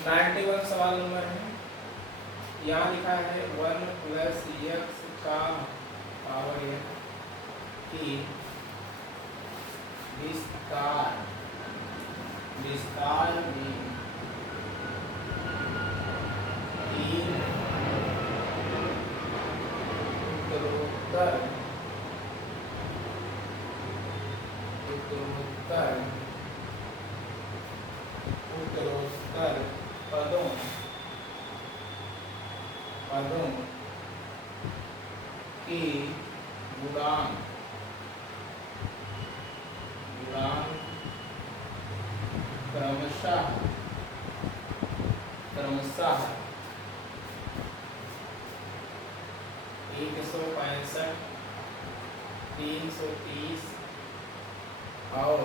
91 सवाल नंबर है। यहाँ लिखा है 1 प्लस एक्स का पावर n की विस्तार में 3 उत्तरोत्तर पदों की गुणांक क्रमशः 165, 330 और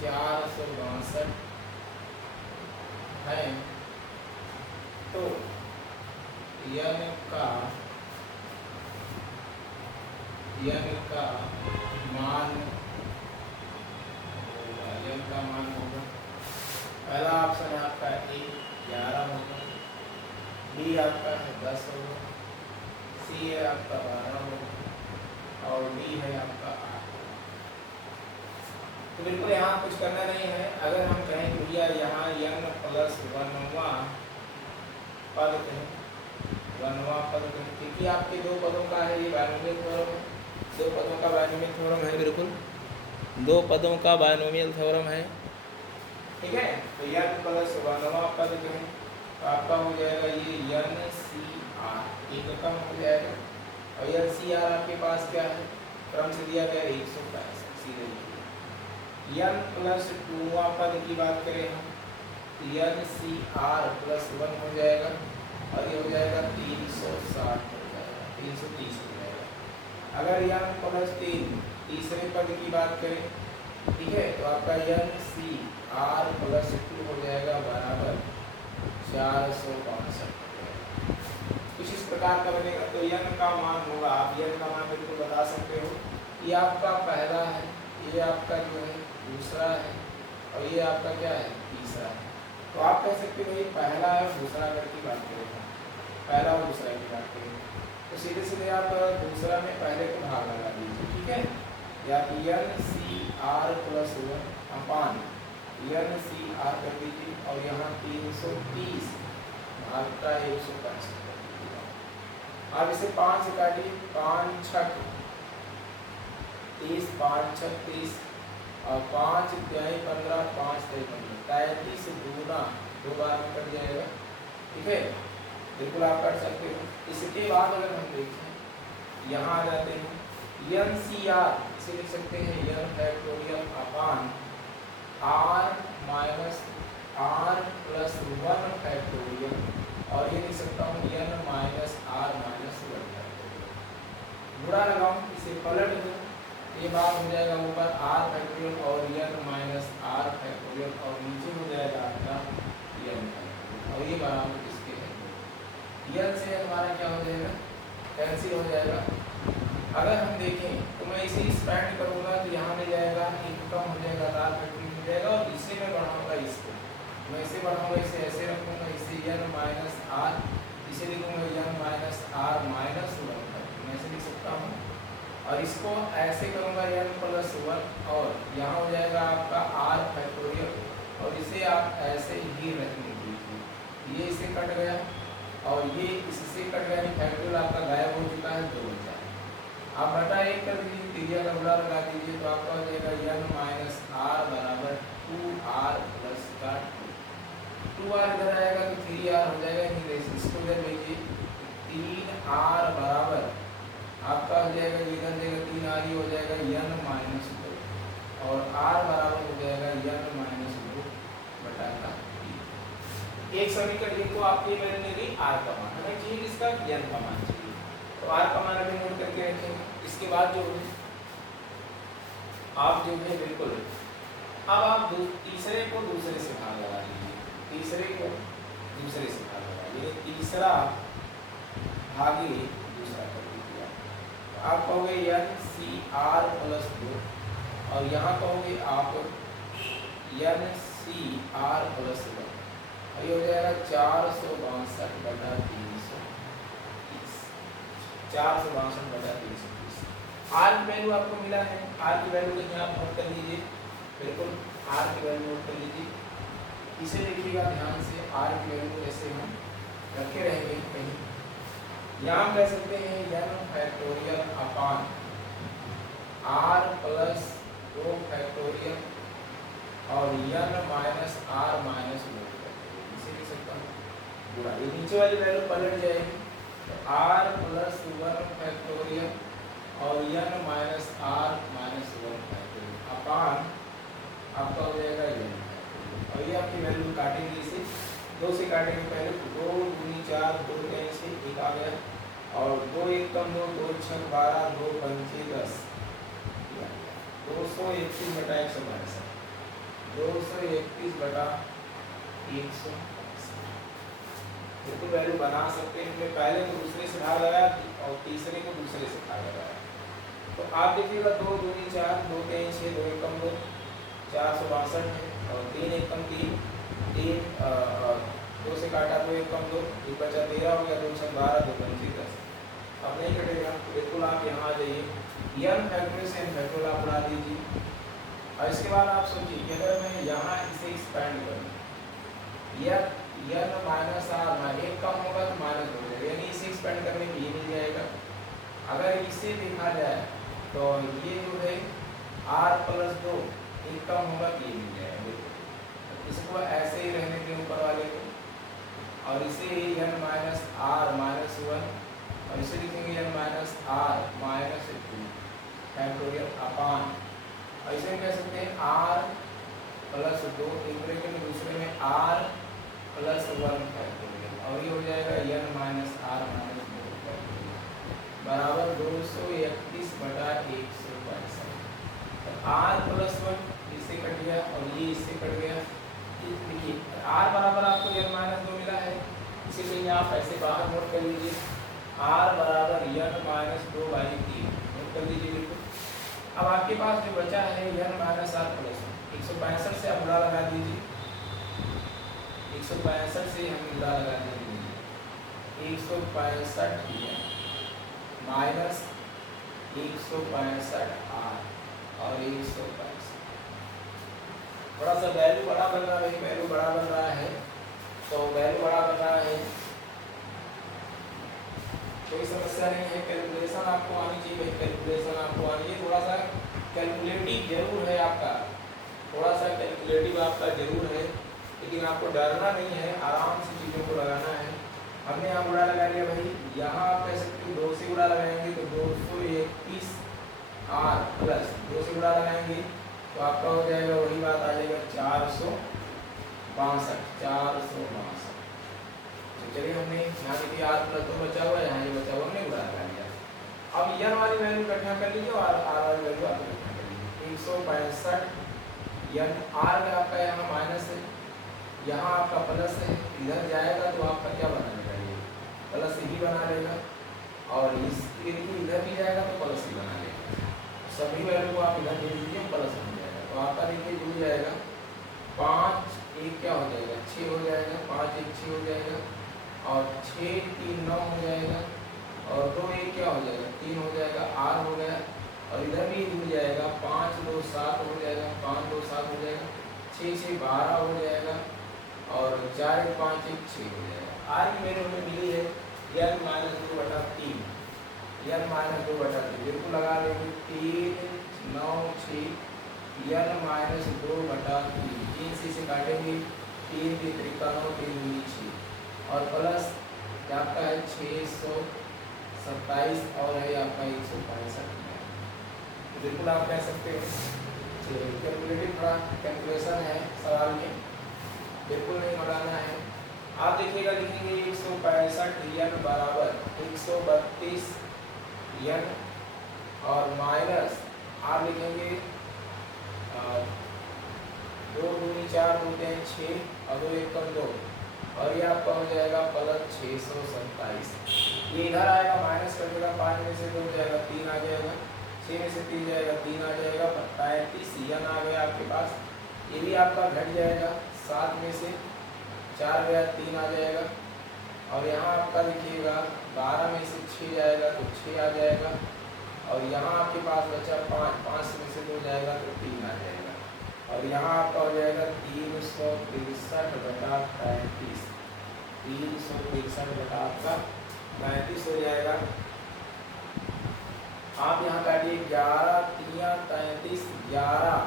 462 है, तो n का मान होगा पहला ऑप्शन है आपका ए 11 होगा, बी आपका है 10 होगा, सी है आपका 12 होगा और डी है आपका 8। तो बिल्कुल यहाँ कुछ करना नहीं है। अगर हम कहें कि भैया यहाँ n प्लस 1वां पद कहें, 1वां पद कहें, क्योंकि आपके दो पदों का है ये बाइनोमियल थ्योरम है, दो पदों का बाइनोमियल थ्योरम है, बिल्कुल दो पदों का बाइनोमियल थ्योरम है, ठीक है। तो n प्लस 1वां पद कहें तो आपका हो जाएगा ये NCR, एक कम हो जाएगा और NCR आपके पास क्या है, क्रम से दिया गया 165, सीधे n प्लस 2वां पद की बात करें हम तो NCR प्लस 1 हो जाएगा और ये हो जाएगा 360 हो जाएगा, 330 हो जाएगा। अगर n प्लस 3 तीसरे पद की बात करें, ठीक है, तो आपका NCR प्लस 2 हो जाएगा बराबर 462। कुछ इस प्रकार का बनेगा। तो n का मान होगा, आप n का मान बिल्कुल बता सकते हो, ये आपका पहला है, ये आपका जो है दूसरा है और ये आपका क्या है तीसरा है। तो आप कह सकते हो ये पहला है और दूसरा अगर की बात करें, पहला और दूसरा की बात करें तो सीधे सीधे आप दूसरा में पहले को भाग लगा दीजिए, ठीक है, या NCR प्लस 1 अपान NCR कर दीजिए और यहाँ 330 भाग का 165। आप इसे 5 से काटिए, 5 6 30, 5 6 30 और 5 तिहाई 15, 5 तिहाई 15, 33 दूना 2 बार में कट जाएगा, ठीक है, बिल्कुल आप कर सकते हो। इसके बाद अगर हम देखें यहाँ आ जाते हैं NCR, इसे लिख सकते हैं n फैक्टोरियल अपान r minus r plus 1 factorial और ये लिख सकता हूँ n minus r minus 1 factorial. बुरा लगाऊँ, इसे पलट दूँ, ये बात हो जाएगा ऊपर r फैक्टोरियल और n माइनस r फैक्टोरियल और नीचे हो जाएगा आपका n फैक्टोरियल और ये बराबर इसके है। n से हमारा क्या हो जाएगा, कैंसिल हो जाएगा। अगर हम देखें तो मैं इसे एक्सपेंड करूंगा तो यहाँ मिल जाएगा, एक कम हो जाएगा, r फैक्टोरियल मिल जाएगा और इसे मैं बढ़ाऊंगा, इसको मैं इसे बढ़ाऊंगा, इसे ऐसे रखूंगा, इसे n माइनस r, इसे लिखूंगा n माइनस r माइनस 1, मैं इसे लिख सकता हूँ और इसको ऐसे करूंगा n प्लस 1 और यहाँ हो जाएगा आपका r फैक्टोरियल और इसे आप ऐसे ही रखने दीजिए, ये इसे कट गया और ये इससे कट गया, फैक्टोरियल आपका गायब हो चुका है, 2 बचा है। आप बटा 1 कर दीजिए, त्रिज्या का गुणा लगा दीजिए तो आपका हो जाएगा n माइनस r बराबर 2r प्लस का 2r इधर आएगा तो 3r हो जाएगा, इसको इधर लीजिए 3r बराबर आपका हो जाएगा, इधर देगा 3r ही हो जाएगा n माइनस 2 और r बराबर हो जाएगा n माइनस 2 बटा का 3। एक समीकरण लिखो, आपके मैंने दी r का मान हमें चाहिए, इसका n का मान चाहिए, तो r का मान अभी नोट करके रखेंगे। इसके बाद जो है आप जो है बिल्कुल अब आप तीसरे को दूसरे से भाग लगा लीजिए, तीसरे को दूसरे से भाग लगा लीजिए, तीसरा भागे दूसरा कर दीजिए। आप कहोगे NCR प्लस 2 और यहाँ कहोगे आप NCR सी आर प्लस 1, और ये हो जाएगा 462/330, 462/330। आर की वैल्यू आपको मिला है, आर की वैल्यू कहीं आप नोट कर लीजिए, बिल्कुल आर की वैल्यू नोट कर लीजिए, इसे देखिएगा ध्यान से, आर की वैल्यू ऐसे हम रखे रहेंगे कहीं, यहाँ कह सकते हैं n factorial upon R plus 2 factorial और n माइनस आर माइनस 2, इसे लिख सकता हूँ पूरा, ये नीचे वाली वैल्यू पलट जाएगी, तो आर प्लस 1 फैक्टोरियल और n minus are minus 1 factorial upon आपका हो जाएगा n, और ये आपकी वैल्यू काटेंगे, इसे 2 से काटेंगे पहले, तो 2 दूनी 4, 2 3 से 1 आ गया, और 2 1 कम 2, 2 6 12, 2 5 10, 231/162, 231/162, बिल्कुल वैल्यू बना सकते हैं, इसमें पहले को दूसरे से भाग लगाया और तीसरे को दूसरे से भाग लगाया, तो आप देखिएगा 2 दूनी 4, 2 3 6, 2 1 कम 2, 462 है, और 3 1 कम 3, 2 से काटा 2 1 कम 2, 1 बचा 13 हो गया, 2 6 12, 2 5 10, अब नहीं कटेगा, बिल्कुल आप यहाँ आ जाइए, n फैक्टोरियल से n फैक्टोरियल आप उड़ा दीजिए, और इसके बाद आप सोचिए कि अगर मैं यहाँ इसे एक्सपेंड करूँ, n माइनस आर, 1 कम होगा तो माइनस हो जाएगा, यानी इसे एक्सपेंड करने में ये मिल जाएगा, अगर इसे देखा जाए तो ये जो है r प्लस 2, 1 कम होगा तो ये मिल जाएगा, इसको ऐसे ही रहने के ऊपर वाले को, और इसे n माइनस आर माइनस 1, और इसे लिखेंगे n minus are minus 2 factorial upon, और इसे कह सकते हैं r प्लस 2, एक ब्रैकेट में दूसरे में r प्लस 1 फैक्टोरियल, और ये हो जाएगा n minus are minus 2 factorial बराबर 231/162, r प्लस 1 इससे कट गया और ये इससे कट गया, देखिए r बराबर आपको n माइनस 2 मिला है, इसीलिए आप ऐसे बाहर नोट कर लीजिए, r बराबर n माइनस 2/3 नोट कर लीजिए बिल्कुल। अब आपके पास जो बचा है n माइनस आर प्लस 162 से आप गुणा लगा दीजिए, 162 से हम गुणा लगा देंगे, 165 माइनस 165 आर और 165, थोड़ा सा वैल्यू बड़ा बन रहा है, वैल्यू बड़ा बन रहा है, तो वैल्यू बड़ा बन रहा है, कोई समस्या नहीं है, कैलकुलेशन आपको आनी चाहिए, कैलकुलेशन आपको आनी है, थोड़ा सा कैलकुलेटिव जरूर है आपका, थोड़ा सा कैलकुलेटिव आपका जरूर है, लेकिन आपको डरना नहीं है, आराम से चीज़ों को लगाना है। हमने यहाँ गुणा लगा लिया भाई, यहाँ आप कह सकते हो 2 से गुणा लगाएंगे तो 231 आर प्लस 2 से गुणा लगाएंगे तो आपका हो जाएगा, वही बात आ जाएगा 462। तो चलिए हमने यहाँ देखिए आर प्लस 2 बचा हुआ है, यहाँ ये बचा हुआ, हमने गुणा लगा लिया। अब n वाली वैल्यू इकट्ठा कर लीजिए और r वाली वैल्यू आप इकट्ठा कर लीजिए, 165 n r में आपका यहाँ माइनस है, यहाँ आपका प्लस है, इधर जाएगा तो आपका क्या बना लेगा, ये प्लस ही बना लेगा, और इसके लिए इधर भी जाएगा तो प्लस ही बना लेगा, सभी वैल्यू को आप इधर दे दीजिए, प्लस बन जाएगा, तो आपका देखिए जुड़ जाएगा, 5 1 क्या हो जाएगा 6 हो जाएगा, 5 1 6 हो जाएगा, और 6 3 9 हो जाएगा, और 2 1 क्या हो जाएगा 3 हो जाएगा, r हो गया, और इधर भी जुड़ जाएगा, 5 2 7 हो जाएगा, 5 2 7 हो जाएगा, 6 6 12 हो जाएगा, और 4 1 5 1 6 हो जाएगा। r की वैल्यू हमें मिली है n माइनस 2/3, n माइनस 2/3 बिल्कुल लगा लेंगे, 3 9 6 n माइनस 2/3, 3 से काटेंगे, 3 3 9 3 6, और प्लस आपका है 627 और है आपका 165, बिल्कुल आप कह सकते हो कैलकुलेटिव थोड़ा कैलकुलेशन है सवाल में, बिल्कुल नहीं बढ़ाना है। आप देखिएगा, लिखेंगे 165 n बराबर 132 n और माइनस आप लिखेंगे 2 दूनी 4 2 3 6 और 2 1 कम 2, और ये आपका हो जाएगा प्लस 627, ये इधर आएगा माइनस कर देगा, 5 में से 2 हो जाएगा 3 आ जाएगा, 6 में से 3 जाएगा 3 आ जाएगा, 35 n आ गया आपके पास, ये भी आपका घट जाएगा, 7 में से 4 गया 3 आ जाएगा। और यहाँ आपका देखिएगा 12 में से 6 जाएगा तो 6 आ जाएगा। और यहाँ आपके पास बचा 5 में से 2 जाएगा तो 3 आ जाएगा। और यहाँ आपका हो जाएगा 363 बटा 35, 363 बटा आपका 35 हो जाएगा। आप यहाँ काटिए 11 3 33 11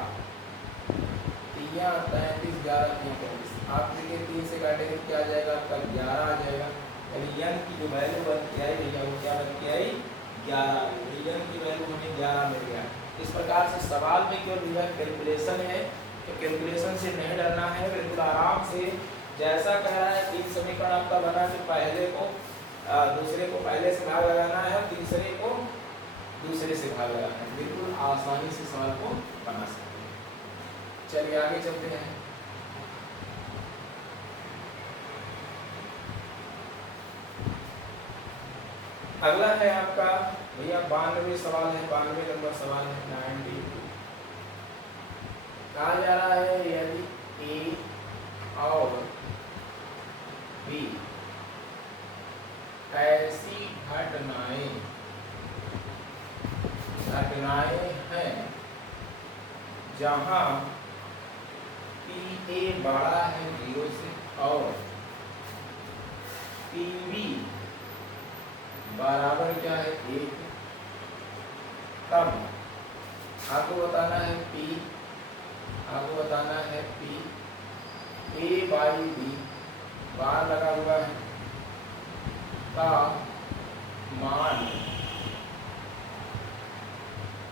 3 33 11 3 33। आप देखिए 3 से काटेंगे क्या आ जाएगा आपका 11 आ जाएगा। यानी यन की जो वैल्यू बन के आई भैया वो क्या बन के आई 11। यन की वैल्यू हमें 11 मिल गया। इस प्रकार से सवाल में केवल भैया कैलकुलेशन है, तो कैलकुलेशन से नहीं डरना है, बिल्कुल आराम से जैसा कह रहा है 3 समीकरण आपका बना कि पहले को दूसरे को पहले से भाग लगाना है और तीसरे को दूसरे से भाग लगाना है। बिल्कुल आसानी से सवाल को बना सकते हैं। चलिए आगे चलते हैं। अगला है आपका भैया 92 सवाल है, 92 नंबर सवाल है 92। कहा जा रहा है यदि ए और बी ऐसी घटनाएं हैं जहां पी ए बड़ा है 0 से और पी बी बराबर क्या है 1, तब आपको बताना है P A by B bar लगा हुआ है का मान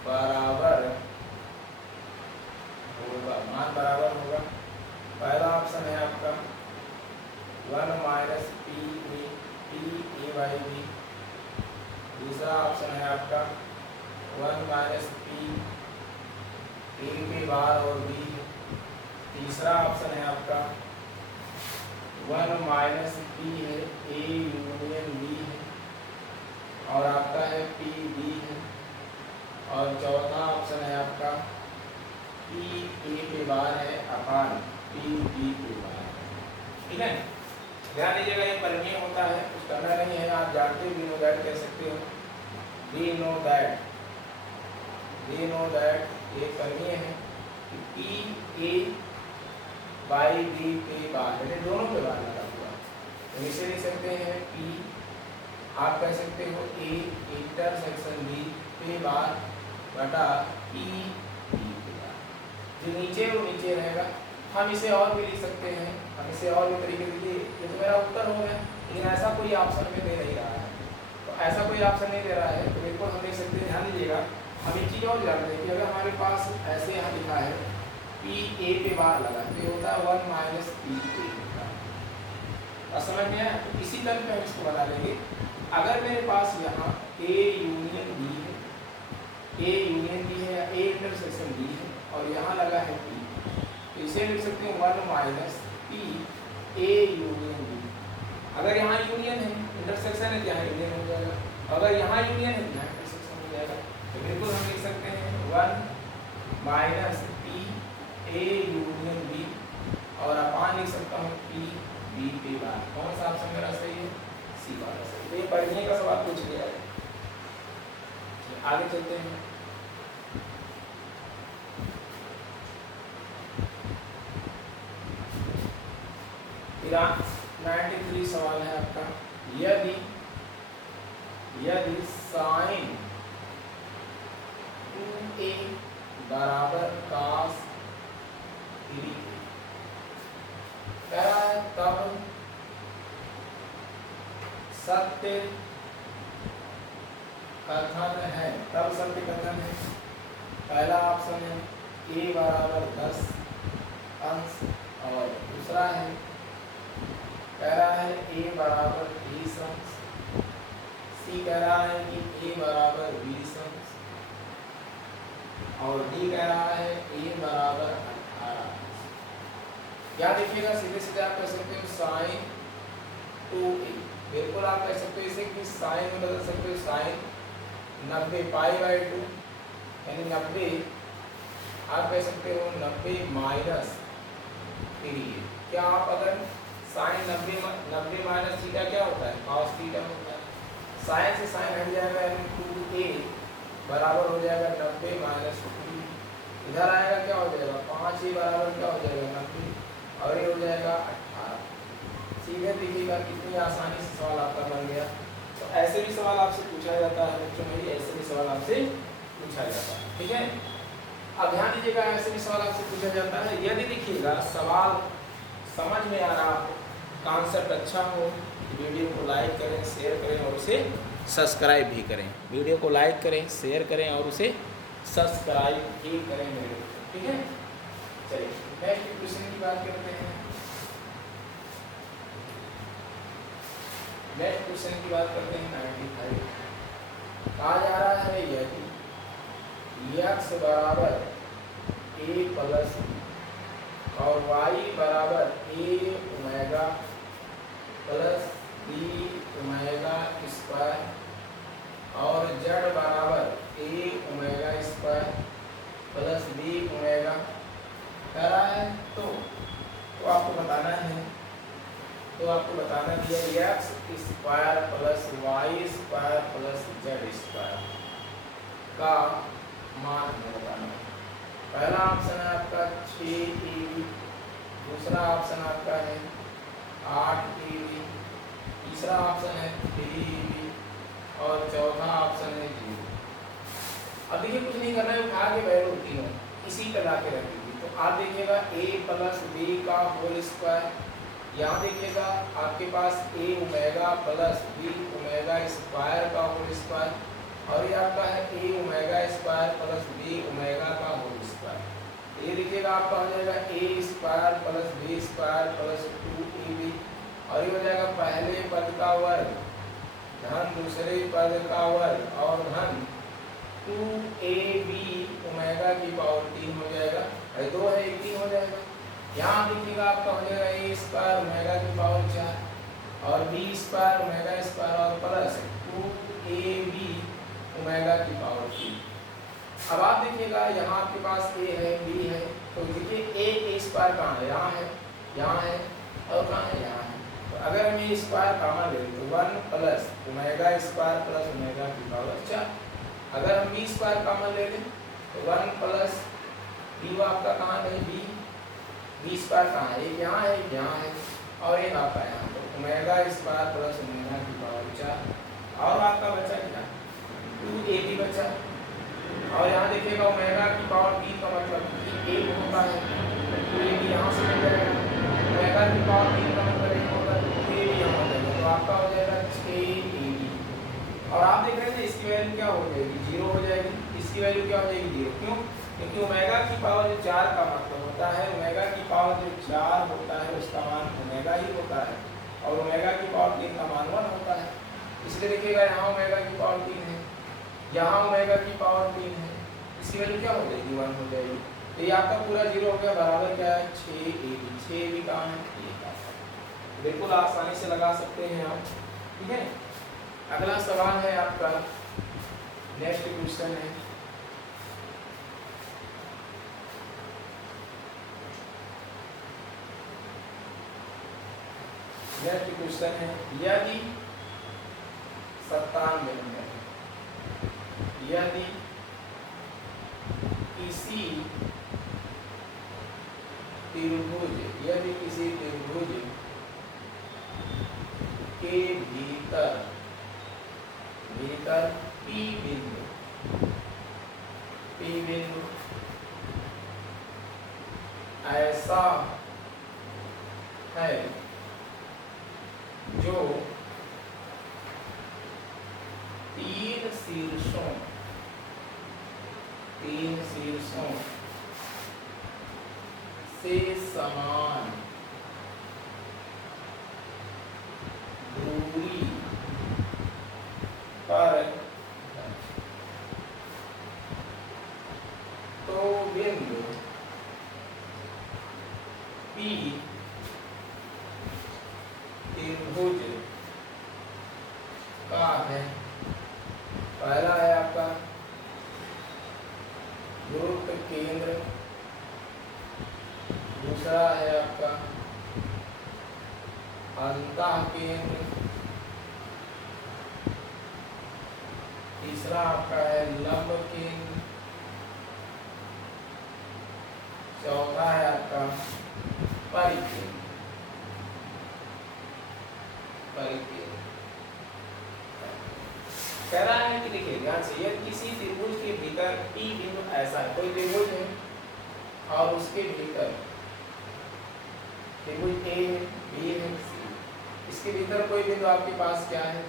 बराबर होगा। पहला ऑप्शन है आपका 1 minus P A by B. दूसरा ऑप्शन है आपका 1 माइनस पी ए के बार और बी। तीसरा ऑप्शन है आपका 1 माइनस पी है ए यूनियन बी है और आपका है पी बी है। और चौथा ऑप्शन है आपका पी ए के बार है अपान पी बी के बार है। ठीक है, ध्यान दीजिएगा ये परिमेय होता है, कुछ करना नहीं है। आप जानते हो, वी नो दैट कह सकते हो, वी नो दैट ये परिमेय है कि पी ए बाई बी के बार, यानी दोनों के बार लगा हुआ है। तो इसे लिख सकते हैं पी, आप कह सकते हो ए इंटरसेक्शन बी के बार बटा पी बी के बार। जो नीचे वो नीचे रहेगा। हम इसे और भी लिख सकते हैं, हम इसे और भी तरीके से, ये तो मेरा उत्तर हो गया, लेकिन ऐसा कोई ऑप्शन में दे नहीं रहा है। तो ऐसा कोई ऑप्शन नहीं दे रहा है तो बिल्कुल हम लिख सकते हैं। ध्यान दीजिएगा, हम एक चीज़ और जानते हैं कि अगर हमारे पास ऐसे यहाँ लिखा है पी ए पे बार लगा तो होता है 1 माइनस पी ए का। समझ में आया? तो इसी तरह हम इसको बना लेंगे। अगर मेरे पास यहाँ ए यूनियन बी है, ए यूनियन बी है या ए इंटरसेक्शन बी है और यहाँ लगा है पी, तो इसे लिख सकते हैं 1 minus P A union B. अगर यहाँ यूनियन है, इंटरसेक्शन है तो यहाँ यूनियन हो जाएगा, अगर यहाँ यूनियन है तो यहाँ इंटरसेक्शन हो जाएगा। तो बिल्कुल हम लिख सकते हैं 1 minus P A union B और अपान लिख सकता हूँ पी बी के बार। कौन सा ऑप्शन मेरा सही है? सी वाला सही। तो ये परिमेय का सवाल पूछ लिया है। आगे चलते हैं। फिर 93 सवाल है आपका, यदि साइन 2a बराबर cos 3 कह रहा है तब सत्य कथन है। तब सत्य कथन है। पहला ऑप्शन है a बराबर 10 अंश और दूसरा है कह रहा है a बराबर 20 अंश, सी कह रहा है कि a बराबर 20 अंश और डी कह रहा है a बराबर 18 अंश। क्या देखिएगा, सीधे सीधे आप कह सकते हो साइन 2a, बिल्कुल आप कह सकते हो इसे कि साइन में बदल सकते हो। साइन 90 पाई बाई 2 यानी 90 आप कह सकते हो 90 माइनस 3। क्या आप अगर साइन 90 माइनस थीटा क्या होता है, cos थीटा होता है। साइन से साइन हट जाएगा यानी 2a बराबर हो जाएगा 90 माइनस 3। इधर आएगा क्या हो जाएगा 5a बराबर क्या हो जाएगा 90 और ये हो जाएगा 18। सीधे देखिएगा कितनी आसानी से सवाल आपका बन गया। तो ऐसे भी सवाल आपसे पूछा जाता है बच्चों, मेरी ऐसे भी सवाल आपसे पूछा जाता है, ठीक है। अब ध्यान दीजिएगा, ऐसे भी सवाल आपसे पूछा जाता है। यदि देखिएगा सवाल समझ में आ रहा हो, कॉन्सेप्ट अच्छा हो, वीडियो को लाइक करें, शेयर करें और उसे सब्सक्राइब भी करें। वीडियो को लाइक करें, शेयर करें और उसे सब्सक्राइब भी करें मेरे, ठीक है। चलिए नेक्स्ट क्वेश्चन की बात करते हैं। नेक्स्ट क्वेश्चन की बात करते हैं 95। कहा जा रहा है यदि x बराबर a प्लस और y बराबर a omega plus b omega square और z बराबर a omega square plus b omega कह रहा है, तो आपको बताना है, तो आपको बताना दिया x square plus y square plus z square का मान हमें बताना है। पहला ऑप्शन है आपका 6ab, दूसरा ऑप्शन आपका है 8ab, तीसरा ऑप्शन है 3ab और चौथा ऑप्शन है 0। अब देखिए कुछ नहीं करना है, उठा के वैल्यू तीनों इसी पे ला के रखेंगे। तो आप देखिएगा a प्लस b का होल स्क्वायर, यहाँ देखिएगा आपके पास a omega plus b omega square का होल स्क्वायर और ये आपका है a omega square plus b omega का होल स्क्वायर। ये देखिएगा आपका हो जाएगा a square plus b square plus 2ab और ये हो जाएगा पहले पद का वर्ग धन दूसरे पद का वर्ग और धन 2ab ओमेगा की पावर 3 हो जाएगा, 2 है 3 हो जाएगा। यहाँ देखिएगा आपका हो जाएगा a स्क्वायर ओमेगा की पावर 4 और b स्क्वायर ओमेगा स्क्वायर और प्लस 2ab ओमेगा की पावर 3। अब आप देखिएगा यहाँ आपके पास a है b है, तो देखिए a स्क्वायर कहाँ है, यहाँ है और कहाँ है, यहाँ है। तो अगर हम ये स्क्वायर कॉमन ले तो 1 plus omega square plus omega की पावर 4। अगर हम b स्क्वायर कॉमन ले लें तो 1 प्लस b आपका कहाँ है, b स्क्वायर कहाँ है, एक यहाँ है, एक यहाँ है और एक आपका यहाँ। तो ओमेगा स्क्वायर प्लस ओमेगा की पावर 4 और आपका बचा क्या 2ab बचा। और यहाँ देखिएगा ओमेगा की पावर 3 का मतलब कि 1 होता है, तो 2ab यहाँ से मिल जाएगा। ओमेगा की पावर 3 का मतलब 1 होता है, तो 2ab यहाँ हो जाएगा, तो आपका हो जाएगा 6ab। और आप देख रहे हैं इसकी वैल्यू क्या हो जाएगी, 0 हो जाएगी। इसकी वैल्यू क्या हो जाएगी, 0। क्यों, क्योंकि ओमेगा की पावर जो 4 का मतलब होता है, ओमेगा की पावर जो 4 होता है उसका मान ओमेगा ही होता है और ओमेगा की पावर 3 का मान 1 होता है। इसलिए देखिएगा यहाँ ओमेगा की पावर 3 है, यहाँ ओमेगा की पावर 3 है, इसकी वैल्यू क्या हो जाएगी, 1 हो जाएगी। तो ये आपका पूरा 0 हो गया, बराबर क्या है 6ab। 6ab कहाँ है, ये का बिल्कुल आसानी से लगा सकते हैं आप, ठीक है। अगला सवाल है आपका, नेक्स्ट क्वेश्चन है यदि 97 नंबर, यदि किसी त्रिभुज के भीतर P बिंदु ऐसा है जो 3 शीर्षों से समान दूरी पर तो बिंदु P त्रिभुज का है। पहला है आपका गुरुत्व केंद्र दूसरा है आपका अंतः केंद्र, तीसरा आपका है लंब केंद्र, चौथा है आपका परिकेंद्र। कह रहा है कि देखिए ध्यान से, यदि किसी त्रिभुज के भीतर P बिंदु ऐसा है, कोई त्रिभुज है और उसके भीतर त्रिभुज A है, B है, C, इसके भीतर कोई बिंदु आपके पास क्या है, P।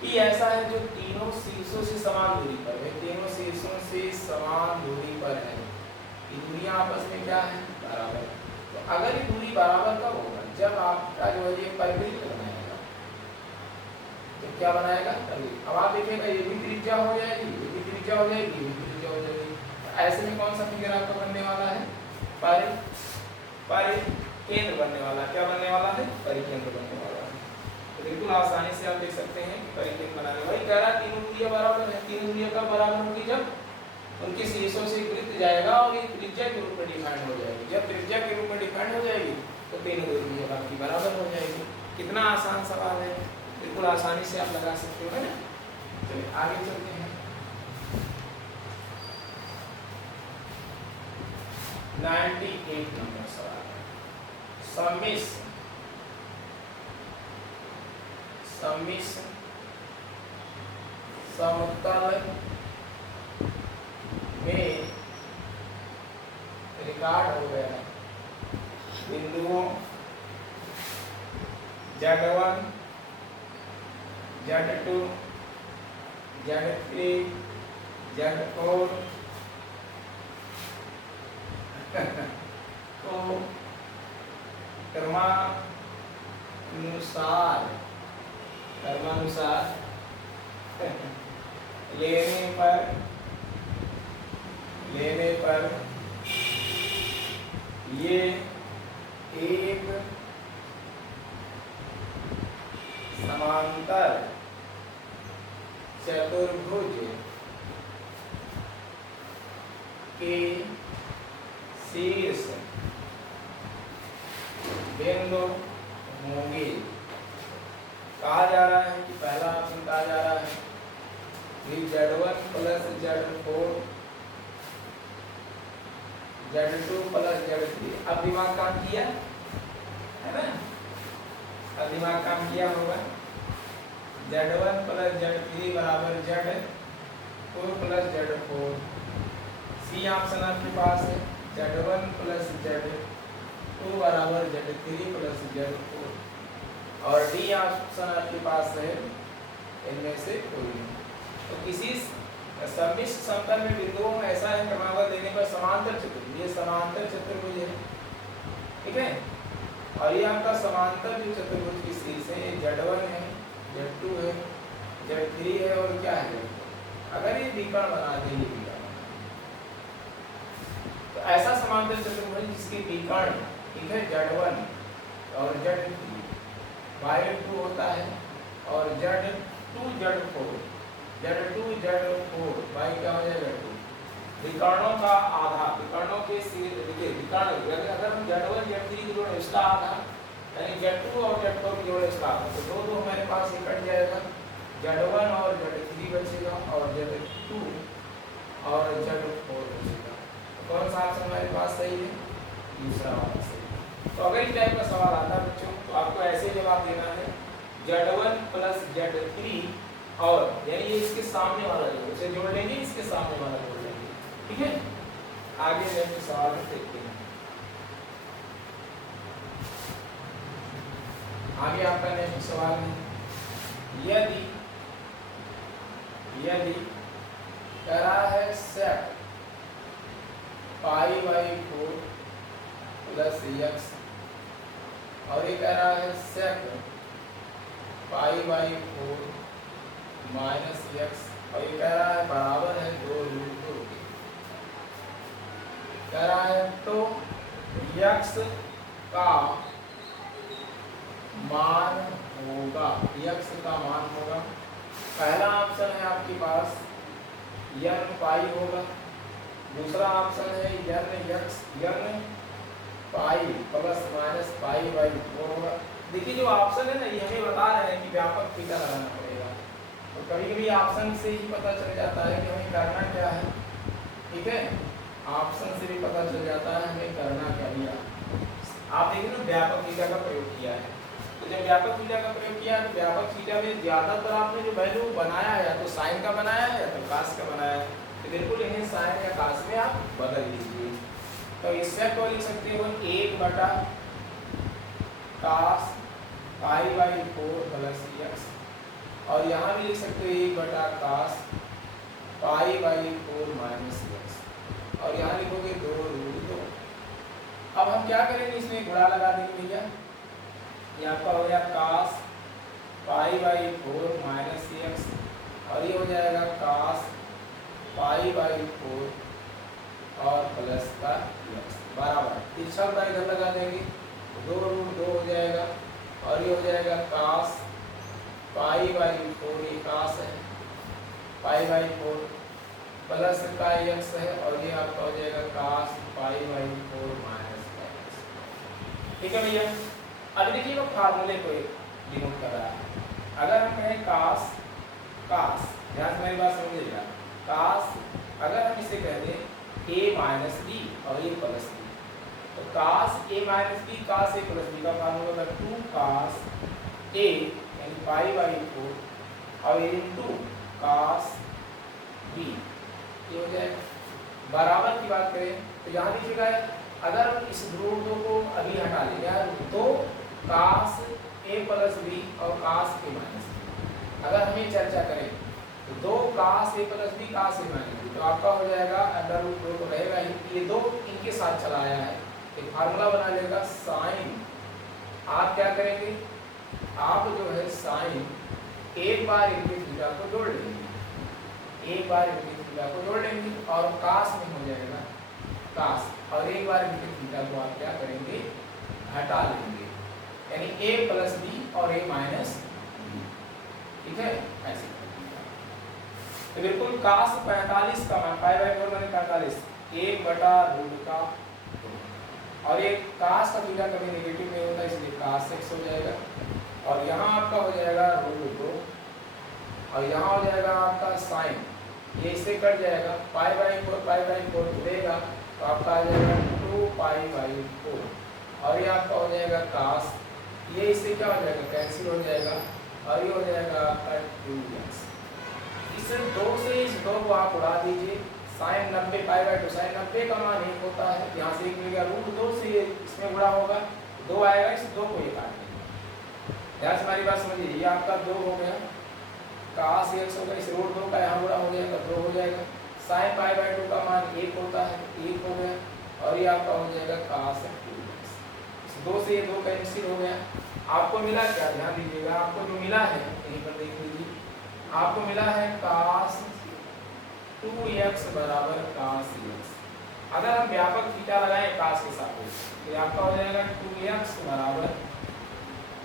P ऐसा है जो तीनों शीर्षों से समान दूरी पर है, तीनों शीर्षों से समान दूरी पर है। ये दूरियां आपस में क्या है, बराबर। तो अगर ये दूरी बराबर कब होगा, जब आपका जो है ये परिवृत्त बनाएगा। तो क्या बनाएगा, परिवृत्त। अब आप देखिएगा ये भी त्रिज्या हो जाएगी, ये भी त्रिज्या हो जाएगी, ये भी त्रिज्या हो जाएगी। तो ऐसे में कौन सा फिगर आपका बनने वाला है, परिकेंद्र बनने वाला। क्या बनने वाला है, परिकेंद्र बनने वाला है। तो बिल्कुल आसानी से आप देख सकते हैं कि परिकेंद्र बनाने, वही कह रहा तीनों दूरियां बराबर है। तीनों दूरियां कब बराबर होगी, जब उनके शीर्षों से वृत्त जाएगा और ये त्रिज्या के रूप में डिफाइन हो जाएगी। जब त्रिज्या के रूप में डिफाइन हो जाएगी तो तीनों दूरियां आपकी बराबर हो जाएगी। कितना आसान सवाल है, बिल्कुल आसानी से आप लगा सकते हो, है ना। चलिए आगे चलते हैं। 98 नंबर सवाल है, सम्मिश्र समतल में रिकॉर्ड हो गया बिंदुओं Z1, Z2, Z3, Z4 तो क्रमानुसार लेने पर ये एक समांतर चतुर्भुज के शीर्ष बिंदु होंगे। कहा जा रहा है कि पहला ऑप्शन कहा जा रहा है कि Z1 plus Z4, Z2 plus Z3। अब दिमाग काम किया है ना, अब दिमाग काम किया होगा। Z1 प्लस Z3 बराबर Z2 plus Z4। C option आपके पास है Z1 प्लस Z2 बराबर Z3 प्लस Z4। और डी ऑप्शन आपके पास है इनमें से कोई नहीं। तो किसी सम्मिश्र समतल में बिंदुओं में ऐसा है क्रमागत देने पर समांतर चतुर्भुज, ये समांतर चतुर्भुज है, ठीक है। और ये आपका समांतर जो चतुर्भुज की शीर्ष है, ये Z1 है, Z2 है, Z3 है और क्या है Z4। अगर ये विकर्ण बना दे, ये विकर्ण तो ऐसा समांतर चतुर्भुज जिसकी विकर्ण, ठीक है, Z1 और Z3 y2 होता है और Z2 Z4 y क्या हो जाएगा 2। विकर्णों का आधा, विकर्णों के देखिए विकर्ण अगर हम Z1 Z3 की जोड़े इसका आधा, यानी Z2 और Z4 की जोड़े इसका आधा, तो दो हमारे पास ये कट जाएगा, Z1 और Z3 बचेगा और Z2 और Z4 बचेगा। तो कौन सा ऑप्शन हमारे पास सही है, दूसरा वाला सही है। तो अगर इस टाइप का सवाल आता है बच्चों तो आपको ऐसे जवाब देना है Z1 प्लस Z3 और यानी ये इसके सामने वाला जोड़, इसे जोड़ लेंगे, इसके सामने वाला जोड़ लेंगे, ठीक है। आगे नेक्स्ट सवाल में देखते हैं। आगे आपका नेक्स्ट सवाल है, यदि कह रहा है सेक π/4 प्लस x और ये कह रहा है सेक π/4 माइनस x और ये कह रहा है बराबर है 2√2 के। कह रहा है तो x का मान होगा, x का मान होगा, पहला ऑप्शन है आपके पास n पाई होगा, दूसरा ऑप्शन है n x n pi plus minus pi by 4 होगा। देखिए जो ऑप्शन है ना ये हमें बता रहे हैं कि व्यापक थीटा लगाना पड़ेगा, तो कभी कभी ऑप्शन से ही पता चल जाता है कि हमें करना क्या है। ठीक है, ऑप्शन से भी पता चल जाता है हमें करना क्या है। आप देखिए ना व्यापक थीटा का प्रयोग किया है, तो जब व्यापक थीटा का प्रयोग किया तो व्यापक थीटा में ज्यादातर आपने जो वैल्यू बनाया है या तो साइन का बनाया है या तो कास का बनाया है, तो बिल्कुल इन्हें साइन या कास में आप बदल लीजिए। तो इससे को लिख सकते हो 1 बटा कास पाई बाई 4 प्लस एक्स, और यहाँ भी लिख सकते हो 1 बटा कास पाई बाई 4 माइनस एक्स, और यहाँ लिखोगे 2 रूट 2। अब हम क्या करेंगे, इसमें गुणा लगा देंगे भैया, ये आपका हो गया कास पाई बाई 4 माइनस एक्स, और ये हो जाएगा कास पाई बाई 4 और प्लस का एक्स बराबर तिरछा गुणा इधर लगा देंगे, 2 रूट 2 हो जाएगा, और ये हो जाएगा कास पाई बाई 4, ये कास है पाई बाई 4 प्लस का एक्स है, और ये आपका हो जाएगा कास पाई बाई 4 माइनस का एक्स। ठीक है भैया, अब देखिए वो फार्मूले को डिनोट कर रहा है। अगर हम कहें कास कास, ध्यान से मेरी बात समझिएगा, कास अगर हम इसे कह दें a माइनस बी और ये प्लस बी, तो cos a minus B cos a plus B का फार्मूला होगा 2 कास a यानी पाई बाई 4 और इनटू कास b, ये हो जाएगा। बराबर की बात करें तो यहाँ भी लिखा है, अगर हम इस रूट 2 को अभी हटा लेंगे यार, तो कास a प्लस बी और कास a माइनस बी, अगर हम ये चर्चा करें तो 2 cos a plus B cos a minus B, तो आपका हो जाएगा अंडर रूट 2 तो रहेगा ही, ये 2 इनके साथ चला आया है, एक फार्मूला बना लेगा साइन। आप क्या करेंगे, आप जो है साइन एक बार इनके थीटा को जोड़ लेंगे, एक बार इनके थीटा को जोड़ लेंगे, और कास में हो जाएगा कास, और एक बार इनके थीटा को आप क्या करेंगे हटा लेंगे, यानी a प्लस बी और a माइनस बी। ठीक है, ऐसे तो बिल्कुल कास 45 का मान पाई बाई 4 माने 45 1 बटा रूट का 2, और ये कास का थीटा कभी नेगेटिव नहीं होता इसलिए कास x हो जाएगा, और यहाँ आपका हो जाएगा रूट 2, और यहाँ हो जाएगा आपका साइन, ये इससे कट जाएगा, पाई बाई 4 जुड़ेगा तो आपका आ जाएगा 2 पाई बाई 4, और ये आपका हो जाएगा कास, ये इससे क्या हो जाएगा कैंसिल हो जाएगा, और ये हो जाएगा आपका 2x। इस 2 से इस 2 को आप उड़ा दीजिए, साइन 90 पाई बाई 2 साइन 90 का मान 1 होता है, यहाँ से 1 मिल गया, रूट 2 से इसमें गुणा होगा 2 आएगा, इस 2 को ये काट देंगे। ध्यान से हमारी बात समझिए, ये आपका 2 हो गया, कास x होगा, इस रूट 2 का यहाँ गुणा हो जाएगा 2 हो जाएगा, साइन पाई बाई 2 का मान 1 होता है 1 हो गया, और ये आपका हो जाएगा कास 2x। इस 2 से ये 2 कैंसिल हो गया। आपको मिला क्या, ध्यान दीजिएगा, आपको जो मिला है यहीं पर देख लीजिए, आपको मिला है कास 2x बराबर कास x। अगर हम व्यापक थीटा लगाएं कास के साथ तो आपका हो जाएगा 2x बराबर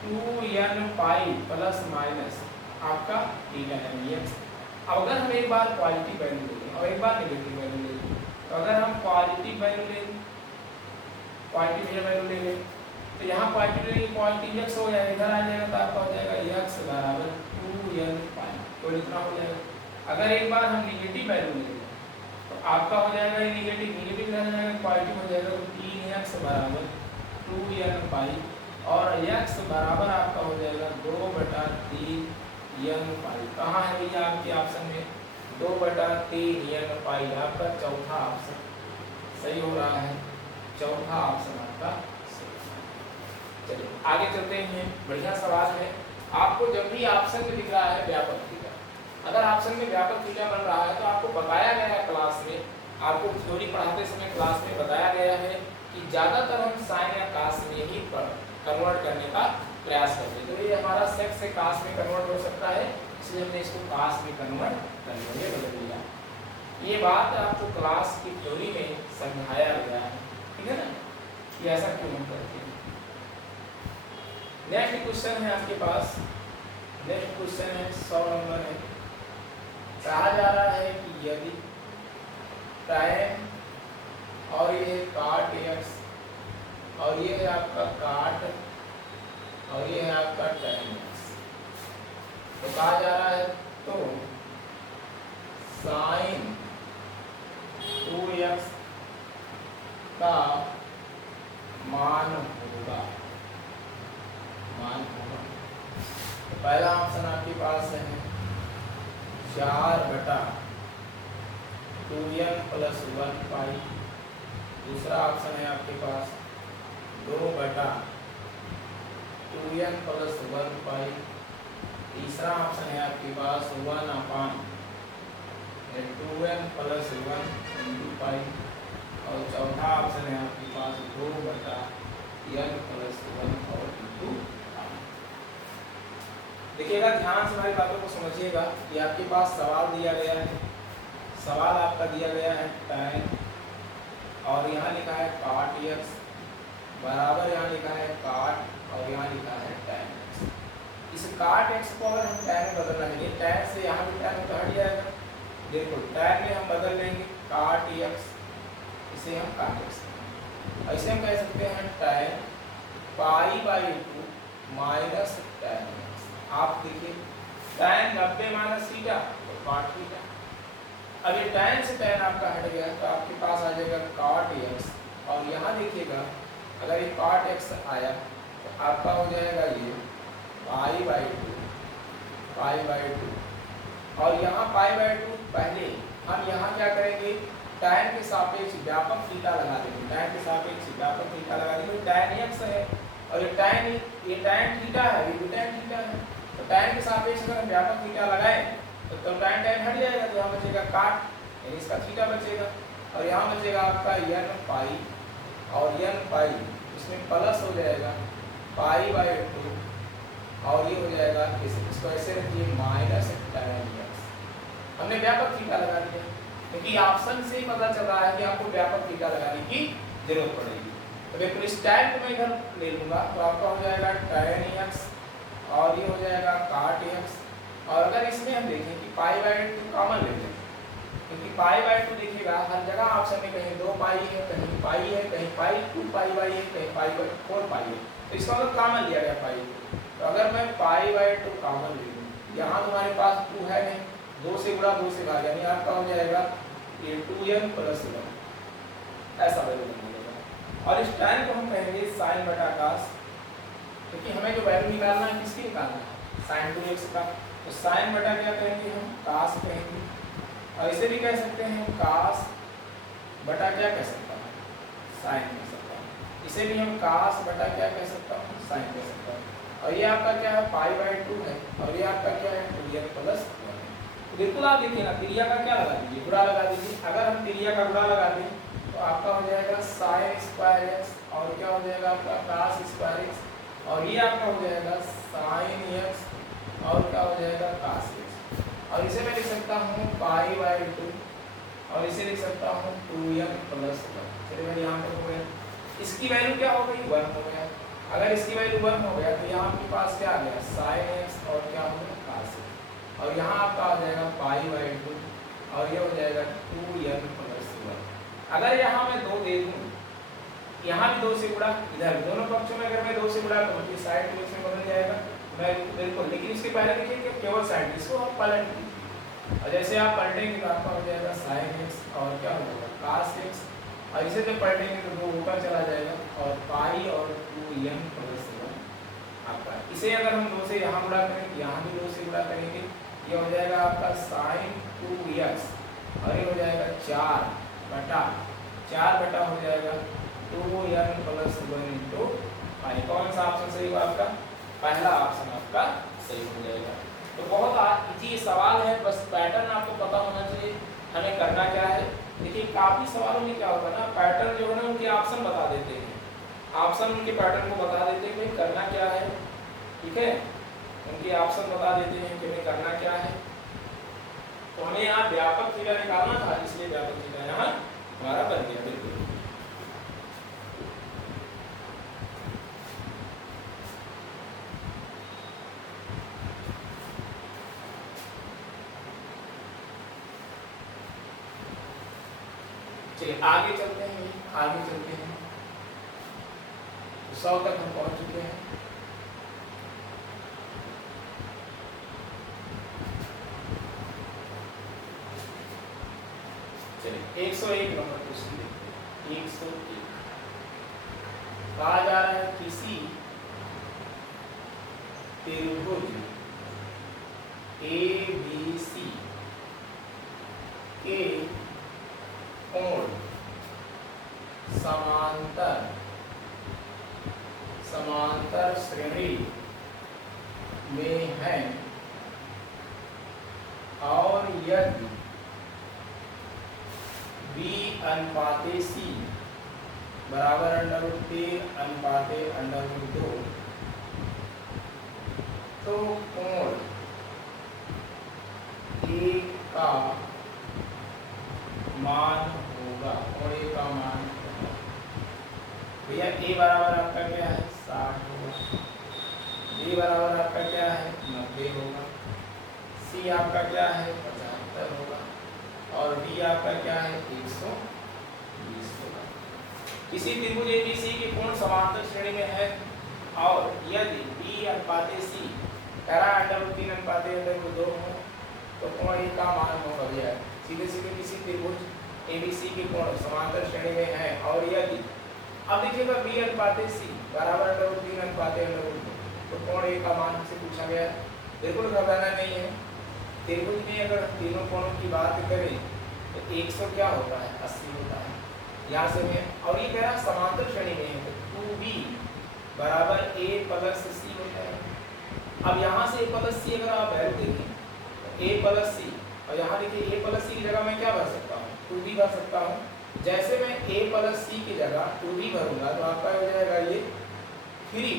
2n पाई प्लस माइनस आपका थीटा यानी x। अब अगर हम एक बार क्वालिटी वैल्यू ले लें और एक बार नेगेटिव वैल्यू ले लें, तो अगर हम क्वालिटी वैल्यू ले लें, क्वालिटी वैल्यू ले लें, तो यहाँ क्वालिटी लेंगे, क्वालिटी x हो जाएगा, इधर आ जाएगा तो आपका हो जाएगा x बराबर 2n पाई, तो इतना हो जाएगा। अगर एक बार हम निगेटिव वैल्यू ले लें तो आपका हो जाएगा ये निगेटिव रह जाएगा, क्वालिटी हो जाएगा तो 3x बराबर 2n पाई, और x बराबर आपका हो जाएगा 2/3n पाई। कहाँ है भैया आपके ऑप्शन में 2/3n पाई, आपका चौथा ऑप्शन सही हो रहा है, चौथा ऑप्शन आपका सही। चलिए आगे चलते हैं, बढ़िया सवाल है। आपको जब भी ऑप्शन में दिख रहा है व्यापक थीटा, अगर ऑप्शन में व्यापक थीटा बन रहा है तो आपको बताया गया है क्लास में, आपको थ्योरी पढ़ाते समय क्लास में बताया गया है कि ज़्यादातर हम साइन या कास में ही कन्वर्ट करने का प्रयास करते हैं। तो ये हमारा सेक्स से कास में कन्वर्ट हो सकता है, इसलिए हमने इसको कास में कन्वर्ट कर लिया, बदल दिया। ये बात आपको क्लास की थ्योरी में समझाया गया है, ठीक है ना, कि ऐसा क्यों हम करते हैं। नेक्स्ट क्वेश्चन है आपके पास, नेक्स्ट क्वेश्चन है 100 नंबर है। कहा जा रहा है कि यदि tan और ये काट एक्स, और ये है आपका काट, और ये है आपका tan एक्स। तो कहा जा रहा है तो साइन 2x का मान होगा, तो पहला ऑप्शन आपके पास है 4/2n प्लस 1 पाई। दूसरा ऑप्शन है आपके पास 2/2n प्लस 1 पाई। तीसरा ऑप्शन है आपके पास 1/2n प्लस 1 इंटू पाई। और चौथा ऑप्शन है आपके पास 2/n प्लस 1 और इंटू। देखिएगा ध्यान से हमारी बातों को समझिएगा कि आपके पास सवाल दिया गया है, सवाल आपका दिया गया है tan, और यहाँ लिखा है काट एक्स बराबर यहाँ लिखा है काट, और यहाँ लिखा है tan एक्स। इस काट एक्स को अगर हम tan में बदलना चाहिए, tan से यहाँ भी tan तो हट जाएगा। देखो tan में हम बदल लेंगे काट एक्स, इसे हम काट एक्स, ऐसे हम कह सकते हैं tan π/2 माइनस tan एक्स। आप देखिए tan 90 माइनस थीटा तो काट थीटा। अब ये tan से tan आपका हट गया तो आपके पास आ जाएगा काट एक्स, और यहाँ देखिएगा अगर ये काट एक्स आया तो आपका हो जाएगा ये π/2, और यहाँ π/2 पहले हम यहाँ क्या करेंगे, tan के सापेक्ष व्यापक थीटा लगा देंगे, tan के सापेक्ष व्यापक थीटा लगा देंगे। tan एक्स है और ये tan थीटा है, ये भी tan थीटा है, तो tan के सापेक्ष अगर हम व्यापक थीटा लगाएं तो tan हट जाएगा, तो यहाँ बचेगा काट, यानी इसका थीटा बचेगा, और यहाँ बचेगा आपका n पाई, और n पाई इसमें प्लस हो जाएगा π/2, और ये हो जाएगा इसको ऐसे रखिए माइनस tan एक्स। हमने व्यापक थीटा लगा दिया, क्योंकि ऑप्शन से ही पता चल रहा है कि आपको व्यापक थीटा लगाने की जरूरत पड़ेगी। तो देखो इस tan को मैं इधर ले लूँगा तो आपका हो जाएगा tan एक्स, और ये हो जाएगा काट एक्स। और अगर इसमें हम देखें कि π/2 कॉमन ले लें, क्योंकि π/2 देखिएगा हर जगह ऑप्शन में कहीं 2 पाई है, कहीं पाई है, कहीं π2 पाई है, कहीं π4 पाई है, तो इसका मतलब कॉमन लिया गया पाई। तो अगर मैं π/2 कॉमन ले लूँ, यहाँ तुम्हारे पास 2 है नहीं, 2 से गुणा 2 से भाग, यानी आपका हो जाएगा ये 2n प्लस 1, ऐसा वैल्यू बनेगा। और इस tan को हम कहेंगे साइन बटा कास, क्योंकि हमें जो वैल्यू निकालना है किसकी निकालना है, साइन 2x का, तो साइन बटा क्या कहेंगे हम, कास कहेंगे। और इसे भी कह सकते हैं कास बटा क्या कह सकता हूँ, साइन कह सकता हूँ। इसे भी हम कास बटा क्या कह सकता हूँ, साइन कह सकता हूँ। और ये आपका क्या है π/2 है, और ये आपका क्या है 2n प्लस 1 है। बिल्कुल आप देखिए ना, त्रिज्या का क्या लगा दीजिए, गुणा लगा दीजिए। अगर हम त्रिज्या का गुणा लगा दें तो आपका हो जाएगा साइन स्क्वायर एक्स, और क्या हो जाएगा आपका कास स्क्वायर एक्स, और ये आपका हो जाएगा साइन एक्स, और क्या हो जाएगा कास एक्स। और इसे मैं लिख सकता हूँ π/2, और इसे लिख सकता हूँ 2n प्लस 1। चलिए भाई यहाँ पर हो गया, इसकी वैल्यू क्या हो गई 1 हो गया। अगर इसकी वैल्यू 1 हो गया तो यहाँ आपके पास क्या आ गया साइन एक्स, और क्या हो गया कास एक्स, और यहाँ आपका आ जाएगा π/2, और ये हो जाएगा 2n प्लस 1। अगर यहाँ मैं 2 दे दूँ, यहाँ भी 2 से गुणा, इधर दोनों पक्षों में अगर मैं 2 से गुणा करूँ तो साइड 2 से बदल जाएगा, मैं बिल्कुल। लेकिन इसके पहले देखिए कि केवल साइड, इसको हम पलट देंगे, और जैसे आप पलटेंगे तो आपका हो जाएगा साइन एक्स, और क्या हो जाएगा कास एक्स, और इसे जब पलटेंगे तो 2 ऊपर चला जाएगा, और पाई और 2n प्लस 1 आपका। इसे अगर हम 2 से यहाँ गुणा करेंगे, यहाँ भी 2 से गुणा करेंगे, ये हो जाएगा आपका साइन 2x, और ये हो जाएगा 4/4 हो जाएगा 2n प्लस 1 इंटू पाई। कौन सा ऑप्शन सही हुआ आपका, पहला ऑप्शन आपका सही हो जाएगा। तो बहुत इजी सवाल है, बस पैटर्न आपको पता होना चाहिए हमें करना क्या है। देखिए काफ़ी सवालों में क्या होगा ना, पैटर्न जो है ना उनके ऑप्शन बता देते हैं, ऑप्शन उनके पैटर्न को बता देते हैं कि करना क्या है, ठीक है, उनके ऑप्शन बता देते हैं कि हमें करना क्या है। तो हमें यहाँ व्यापक थीटा निकालना था, इसलिए व्यापक थीटा यहाँ हमारा बन गया। बिल्कुल चलिए आगे चलते हैं। आगे चलते हैं। 100 तक हम पहुंच चुके हैं। चलिए 101 नंबर क्वेश्चन देखते हैं। 101 कहा जा रहा है किसी त्रिभुज ABC के कोण समांतर श्रेणी में है और यदि B अनुपाते C बराबर √3/√2 तो कोण A का मान होगा। कोण A का मान होगा भैया। A बराबर आपका क्या है 60 होगा, B बराबर आपका क्या है 90 होगा, C आपका क्या है 75 होगा और D आपका क्या है 120 होगा। किसी त्रिभुज ABC के कोण समांतर श्रेणी में है और यदि B अनुपाते C √3/√2 हो तो कोण A का मान होगा भैया। सीधे सीधे किसी त्रिभुज ABC के कोण समांतर श्रेणी में है और यदि अब देखिएगा B अनुपाते C बराबर √3/√2 तो कोण A का मान से पूछा गया है। बिल्कुल घबराना नहीं है। त्रिभुज में अगर तीनों कोणों की बात करें तो 100 क्या होता है 80 होता है। यहाँ से मैं और ये कह रहा समांतर श्रेणी में है तो 2B बराबर A प्लस C होता है। अब यहाँ से A प्लस C अगर आप वैल्यू देखें तो A प्लस C और यहाँ देखिए A प्लस C की जगह मैं क्या भर सकता हूँ 2B भर सकता हूँ। जैसे मैं A प्लस C की जगह 2B भरूंगा तो आपका हो जाएगा ये 3B।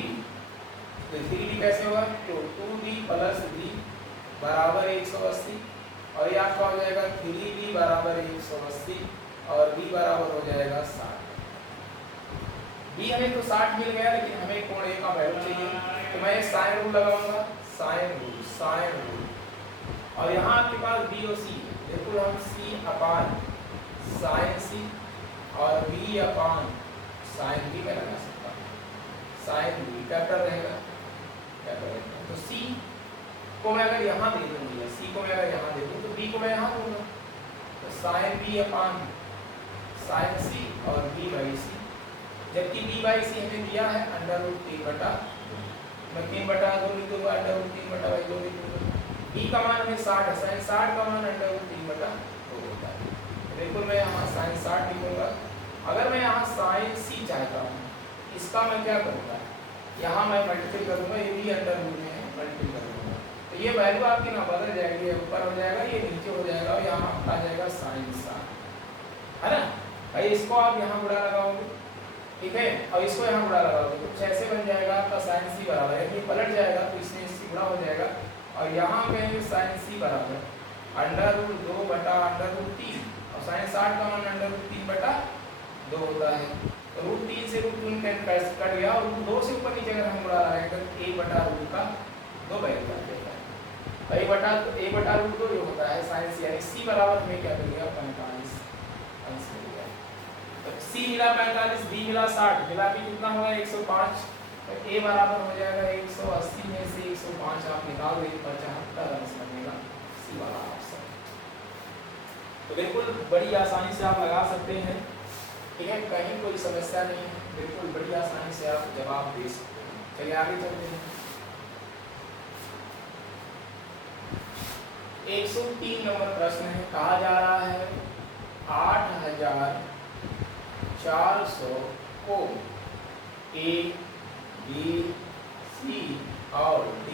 तो 3B कैसे होगा तो 2B प्लस B बराबर 180 और ये आपका हो जाएगा 3B बराबर 180 और B बराबर हो जाएगा 60। B हमें तो 60 मिल गया लेकिन हमें कोण A का वैल्यू चाहिए तो मैं साइन रूल लगाऊंगा। साइन रूल और यहाँ आपके पास B और C है। बिल्कुल हम C अपान साइन C और B अपान साइन B में लगा सकता हूँ। साइन B कैपिटल रहेगा तो C को मैं अगर यहाँ दे दूंगा C को मैं अगर यहाँ दे दूँ तो B को मैं यहाँ दूंगा तो sine B upon sine C और B बाई C। जबकि B बाई C हमें दिया है √3/2 मैं 3/2 लिख दूंगा √3/2 लिख दूंगा। B का मान हमें 60 है साइन 60 का मान √3/2 होता है। बिल्कुल मैं यहाँ साइन 60 लिखूंगा। अगर मैं यहाँ साइन C चाहता हूँ इसका मैं क्या करूँगा यहाँ मैं मल्टीप्लाई करूँगा। ये भी अंडर रूट में है मल्टीप्लाई करूँगा तो ये वैल्यू आपकी ना बदल जाएगी। ये ऊपर हो जाएगा ये नीचे हो जाएगा और यहाँ आ जाएगा साइन 60 है ना भाई। इसको आप यहाँ गुणा लगाओगे ठीक है और इसको यहाँ गुणा लगाओगे तो कुछ ऐसे बन जाएगा आपका साइन C बराबर है। ये पलट जाएगा तो इसमें इससे गुणा हो जाएगा और यहाँ पे साइन C बराबर √2/√3 और साइन 60 का मान √3/2 होता है। तो √3 से √3 कट गया और √2 से ऊपर नीचे अगर हम गुणा लगाएंगे तो 1/√2 वैल्यू आ जाएगा। a/√2 जो होता है साइन C यानी C बराबर हमें क्या मिल गया 45 अंश मिल गया। तो C मिला 45 B मिला 60 मिला के कितना होगा 105 तो A बराबर हो जाएगा 180 में से 105 आप निकाल दें 75 अंश बनेगा C वाला ऑप्शन। तो बिल्कुल बड़ी आसानी से आप लगा सकते हैं ठीक है। कहीं कोई समस्या नहीं है। बिल्कुल बड़ी आसानी से आप जवाब दे सकते हैं। चलिए आगे चलते हैं। 103 नंबर प्रश्न है। कहा जा रहा है 8400 को A B C और D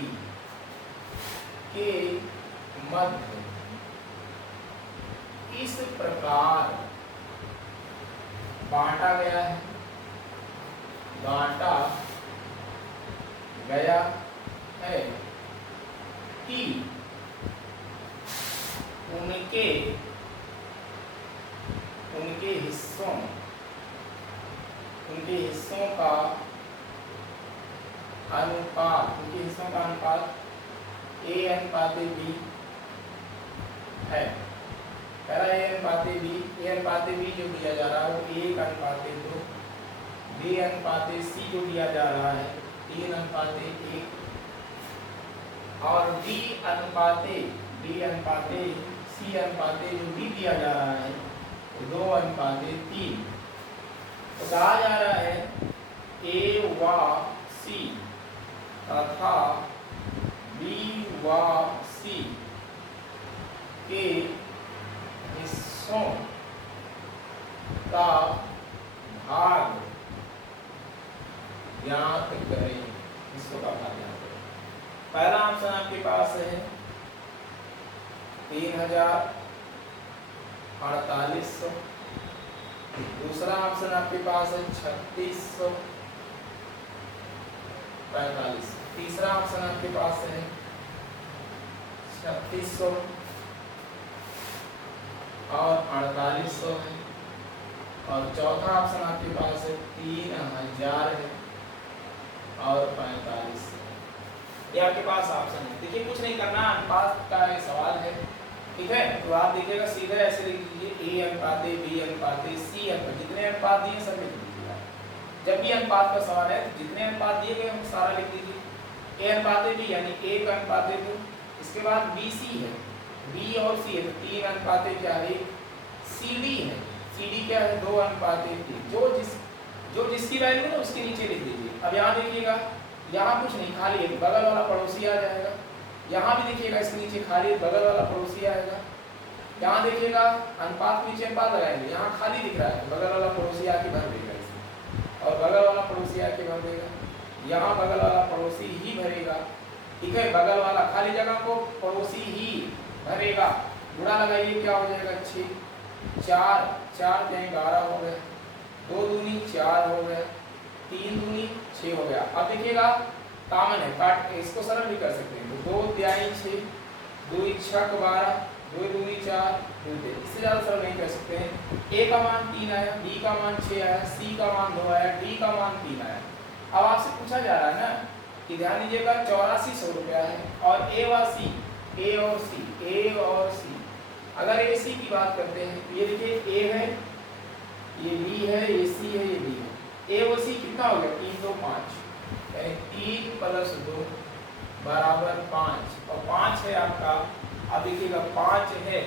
के मध्य इस प्रकार बांटा गया है कि उनके हिस्सों का अनुपात A अनुपात B है कह रहा है ए अनुपाते बी जो दिया जा रहा है वो 1:2, बी अनुपाते सी जो दिया जा रहा है 3:1, और बी अनुपाते सी अनुपाते जो बी दिया जा रहा है 2:3। तो कहा जा रहा है ए व सी तथा बी व सी के हिस्सों का भाग ज्ञात करें। हिस्सों का भाग ज्ञात करें। पहला ऑप्शन आपके पास है 3,4800, दूसरा ऑप्शन आपके पास है 3645, तीसरा ऑप्शन आपके पास है 3600 और 4800 है, और चौथा ऑप्शन आपके पास है 3000 है और 45। ये आपके पास ऑप्शन है। देखिए कुछ नहीं करना, अनुपात का एक सवाल है, ठीक है। तो आप देखिएगा सीधे ऐसे लिख लीजिए ए अनुपाते बी अनुपाते सी अनुपात, जितने अनुपात दिए सब लिख लीजिएगा। जब भी अनुपात का सवाल है जितने अनुपात दिए गए हम सारा लिख लीजिए। ए अनुपाते बी यानी 1:2, इसके बाद बी सी है, बी और सी है तो 3:1, सी डी है, सी डी क्या है 2:3। जो जिसकी वैल्यू है उसके नीचे लिख दीजिए। अब यहाँ देखिएगा, यहाँ कुछ नहीं खाली है, बगल वाला पड़ोसी आ जाएगा। यहाँ भी देखिएगा इसके नीचे खाली है, बगल वाला पड़ोसी आएगा। यहाँ देखिएगा अनुपात के नीचे अनुपात लगाएंगे, यहाँ खाली दिख रहा है, बगल वाला पड़ोसी आके भर देगा इसमें, और बगल वाला पड़ोसी आके भर देगा। यहाँ बगल वाला पड़ोसी ही भरेगा, ठीक है। बगल वाला खाली जगह को पड़ोसी ही भरेगा। गुणा लगाइए, क्या हो जाएगा 6, 4 11 हो गए, 2 दूनी 4 हो गए, 3 दूनी 6 हो गया। अब देखिएगा कॉमन है, काट के इसको सरल भी कर सकते हैं। तो 2 तिहाई 6, 2 6 12, 2 दूनी 4, 2 3। इससे ज़्यादा सरल नहीं कर सकते हैं। ए का मान 3 आया, बी का मान 6 आया, सी का मान 2 आया, डी का मान 3 आया। अब आपसे पूछा जा रहा है ना कि ध्यान दीजिएगा 8400 रुपया है, और ए और सी अगर ए सी की बात करते हैं तो ये देखिए ए है, ये बी है, ये सी है, ये डी है। ए और सी कितना हो गया 3 2 5, 3 + 2 = 5, और 5 है आपका। अब देखिएगा 5 है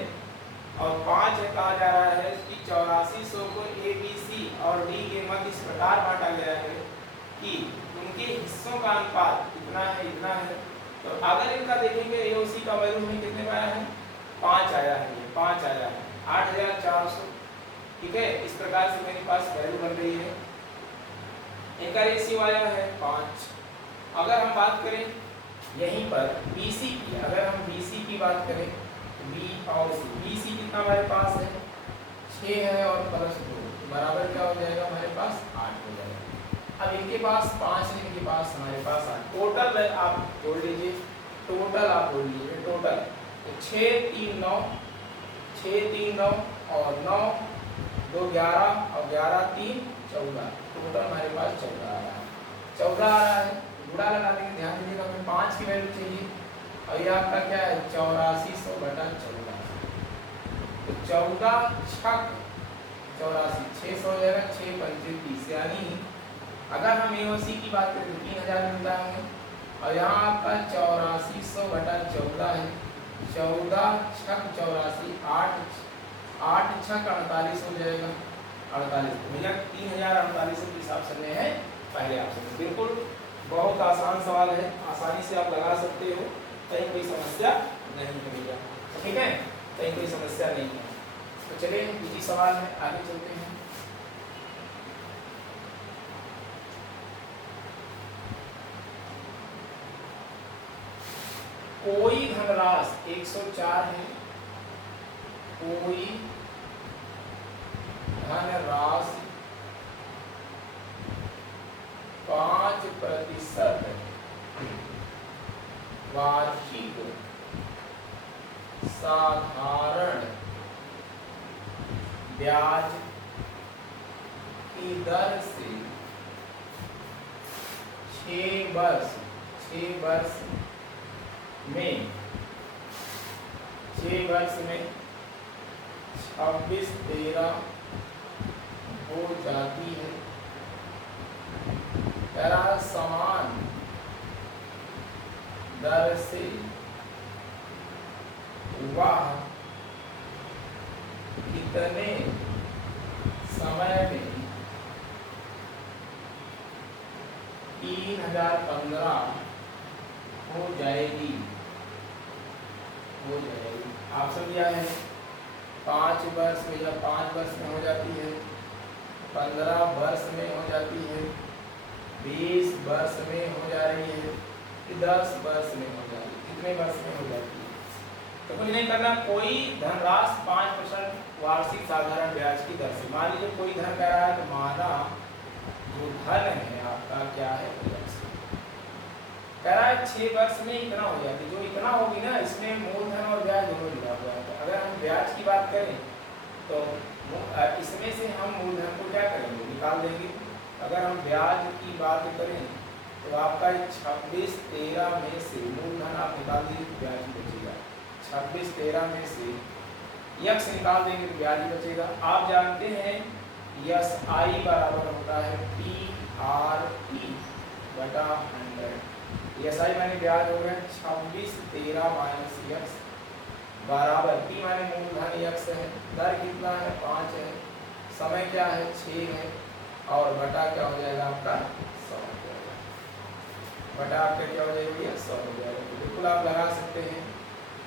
और 5 है, कहा जा रहा है कि 8400 को ए बी सी और डी के मध्य इस प्रकार बांटा गया है कि उनके हिस्सों का अनुपात इतना है। तो अगर इनका देखेंगे ए और सी का वैल्यू में कितने आया है 5 आया है, ये 5 आया है 8400, ठीक है। इस प्रकार से मेरे पास वैल्यू बन रही है। इनका रेशियो आया है 5। अगर हम बात करें यहीं पर BC की, अगर हम BC की बात करें बी और सी, BC कितना हमारे पास है 6 है और +2 बराबर क्या हो जाएगा हमारे पास 8 हो जाएगा। अब इनके पास 5 है, इनके पास हमारे पास 8। टोटल आप जोड़ लीजिए, टोटल 6 3 9 और 9 2 11 और 11 3 14, टोटल हमारे पास 14 आ रहा है। 14 आ रहा है, गुणा लगा देंगे। ध्यान दीजिएगा हमें 5 की वैल्यू चाहिए, और ये आपका क्या है 8400/14। तो 14 छक 84, 600 हो जाएगा, 6 पंचे 30, यानी अगर हम ए और सी की बात करें तो 3000 मिलता है हमें, और यहाँ आपका 8400/14 है। 14 छक 84, 8 छक 48 हो जाएगा, 48 भैया 3048 के हिसाब से है पहले ऑप्शन में। बिल्कुल बहुत आसान सवाल है, आसानी से आप लगा सकते हो, कहीं कोई समस्या नहीं है भैया, ठीक है, कहीं कोई समस्या नहीं है। तो चलिए इसी सवाल में आगे चलते हैं। कोई धनराशि 104 है, कोई धनराशि 5% वार्षिक साधारण ब्याज की दर से 6 वर्ष में 26 13 हो जाती है। कह रहा है समान दर से वह कितने समय में 3015 हो जाएगी। आप समझिया है 5 वर्ष में या 5 वर्ष में हो जाती है, 15 वर्ष में हो जाती है, 20 वर्ष में हो जा रही है, 10 वर्ष में हो जा रही है। कितने वर्ष में हो जाती है? तो कुछ नहीं करना, कोई धनराशि 5% वार्षिक साधारण ब्याज की दर से। मान लीजिए कोई धन कह रहा है, तो माना जो धन है आपका क्या है, कह रहा है 6 वर्ष में इतना हो जाती है। जो इतना होगी ना, इसमें मूलधन और ब्याज दोनों जुड़ा हुआ है। तो अगर हम ब्याज की बात करें तो इसमें से हम मूलधन को क्या करेंगे, निकाल देंगे। अगर हम ब्याज की बात करें तो आपका 26 13 में से मूलधन आप निकाल दीजिए, ब्याज ही बचेगा। 26 13 में से यक्स निकाल देंगे तो ब्याज ही बचेगा। आप जानते हैं यस आई बराबर होता है PRT बटा 100। यस आई माने ब्याज हो गया 26 13 माइनस यक्स बराबर P माने मूलधन यक्स है, दर कितना है 5 है, समय क्या है 6 है, और बटा क्या हो जाएगा आपका 100 हो जाएगा। बटा आपका क्या हो जाएगा 100 हो जाएगा। तो बिल्कुल आप लगा सकते हैं,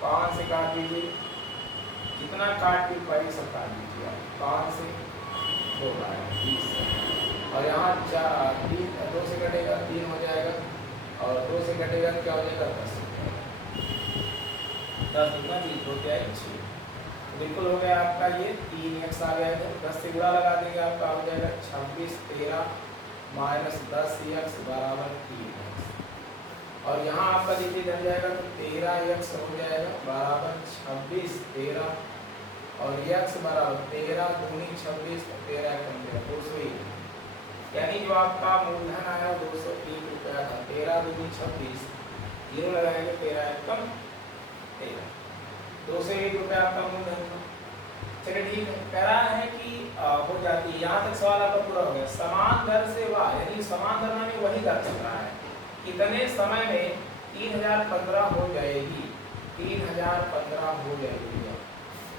5 से काट दीजिए, कितना काट के पाई सब काट दीजिए आप, 5 से 2 20, और यहाँ 2 से कटेगा 3 हो जाएगा, और 2 से कटेगा क्या हो जाएगा 10 हो जाएगा। 10 दूना 20 हो गया 6, बिल्कुल हो गया आपका ये 3x आ गया है। 10 से गुणा लगा देंगे, आपका हो जाएगा 26 13 माइनस 10x बराबर 3x, और यहाँ आपका देखिए बन जाएगा तो 13x हो जाएगा बराबर 26 13, और x बराबर 13 दूनी 26, 13 कम 201, यानी जो आपका मूलधन आया 201 रुपया था। 13 दूनी 26, जीरो लगाएंगे, 13 कम 13, 201 रुपया आपका मूलधन था। चलिए ठीक है, कह रहा है कि हो जाती है। यहाँ तक सवाल आपका पूरा हो गया। समान दर से वाह, यानी समान दर में वही दर चल रहा है, कितने समय में 3015 हो जाएगी। 3015 हो जाएगी,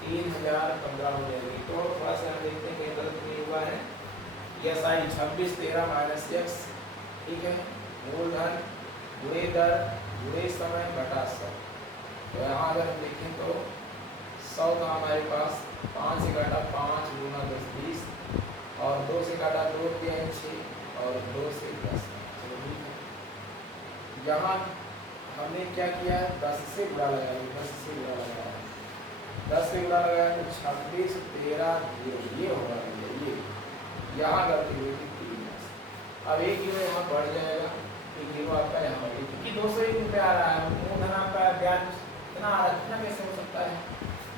3015 हो जाएगी। तो थोड़ा सा देखते हैं कहीं गलत नहीं हुआ है। यस आई 26 13 माइनस एक्स, ठीक है, मूलधन गुणे दर गुणे समय बटा 100। तो यहाँ अगर हम देखें तो 100 का हमारे पास 5 से काटा 5 गुना 10 20, और 2 से काटा 2 3 6, और 2 से 10। चलो ठीक है, यहाँ हमने क्या किया है 10 से गुणा लगाया, 10 से गुणा लगाया, 10 से गुणा लगाया तो 26 13 0 ये होगा, ये यहाँ गलती हुई थी 3। अब 1 किलो यहाँ बढ़ जाएगा, 1 किलो आपका यहाँ बढ़ेगा, क्योंकि 201 रुपये आ रहा है, मूलधन आपका ब्याज इतना आ रहा है, इतना कैसे हो सकता है,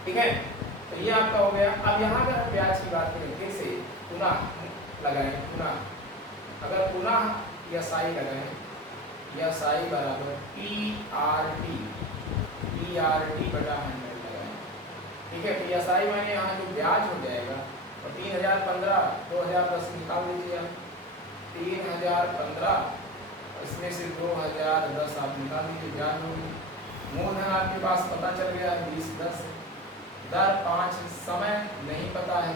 ठीक है। तो ये आपका हो गया। अब यहाँ अगर हम ब्याज की बात करें, कैसे पुनः लगाएं, पुनः अगर पुनः यसाई लगाएं, यसाई बराबर PRT बटा 100 लगाएं, ठीक है। तो यसाई माने यहाँ जो ब्याज हो जाएगा, और 3015 2010 निकाल दीजिए आप, 3015 इसमें से 2010 आप निकाल दीजिए, ब्याज होगी। मूलधन आपके पास पता चल गया 20 10, दर 5, समय नहीं पता है,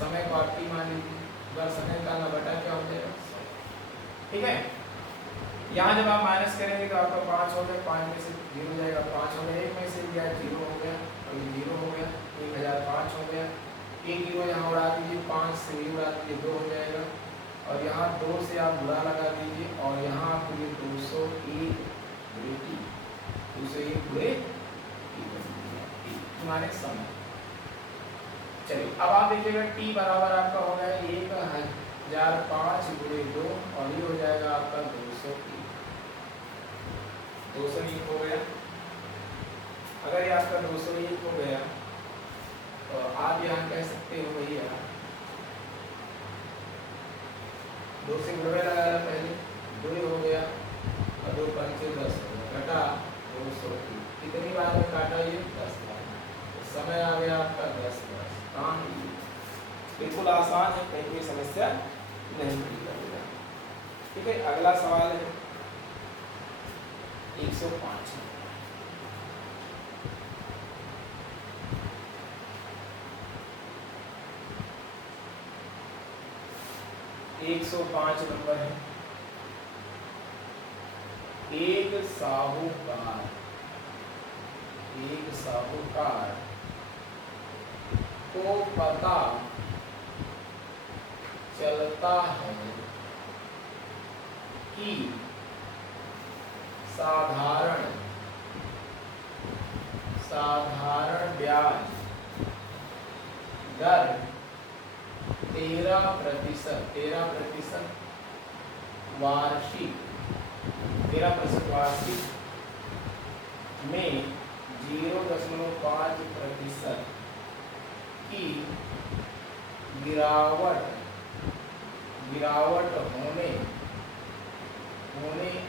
समय को आप T मान लीजिए, दर समय का ना बटा क्या हो जाएगा 100, ठीक है। यहाँ जब आप माइनस करेंगे तो आपका 5 हो गया, 5 में से 0 जाएगा, 5 हो गया, 1 में से गया 0 हो गया, और ये 0 हो गया, 1005 हो गया। 1 किलो यहाँ उड़ा दीजिए, 5 से ये उड़ा दीजिए, 2 हो जाएगा, और यहाँ 2 से आप गुणा लगा दीजिए, और यहाँ आपको ये 201 गुणे T, 201 गुणे तुम्हारे समय। चलिए अब आप देखिएगा T बराबर आपका हो गया 1005 गुणे 2, और ये हो जाएगा आपका 201 हो गया। अगर ये आपका 201 हो गया तो आप यहाँ कह सकते हो भैया 2 से गुणे लगाया पहले, 2 हो गया, और 2 5 10 हो गया, घटा 200। कितनी बार में काटा ये 10 बार, समय आ गया आपका 10 वर्ष। आसान, बिल्कुल आसान है, कहीं कोई समस्या नहीं मिलेगा। ठीक है, अगला सवाल है 105। एक 105 नंबर है। एक साहूकार को पता चलता है कि साधारण ब्याज दर 13% वार्षिक में 0.5% की गिरावट होने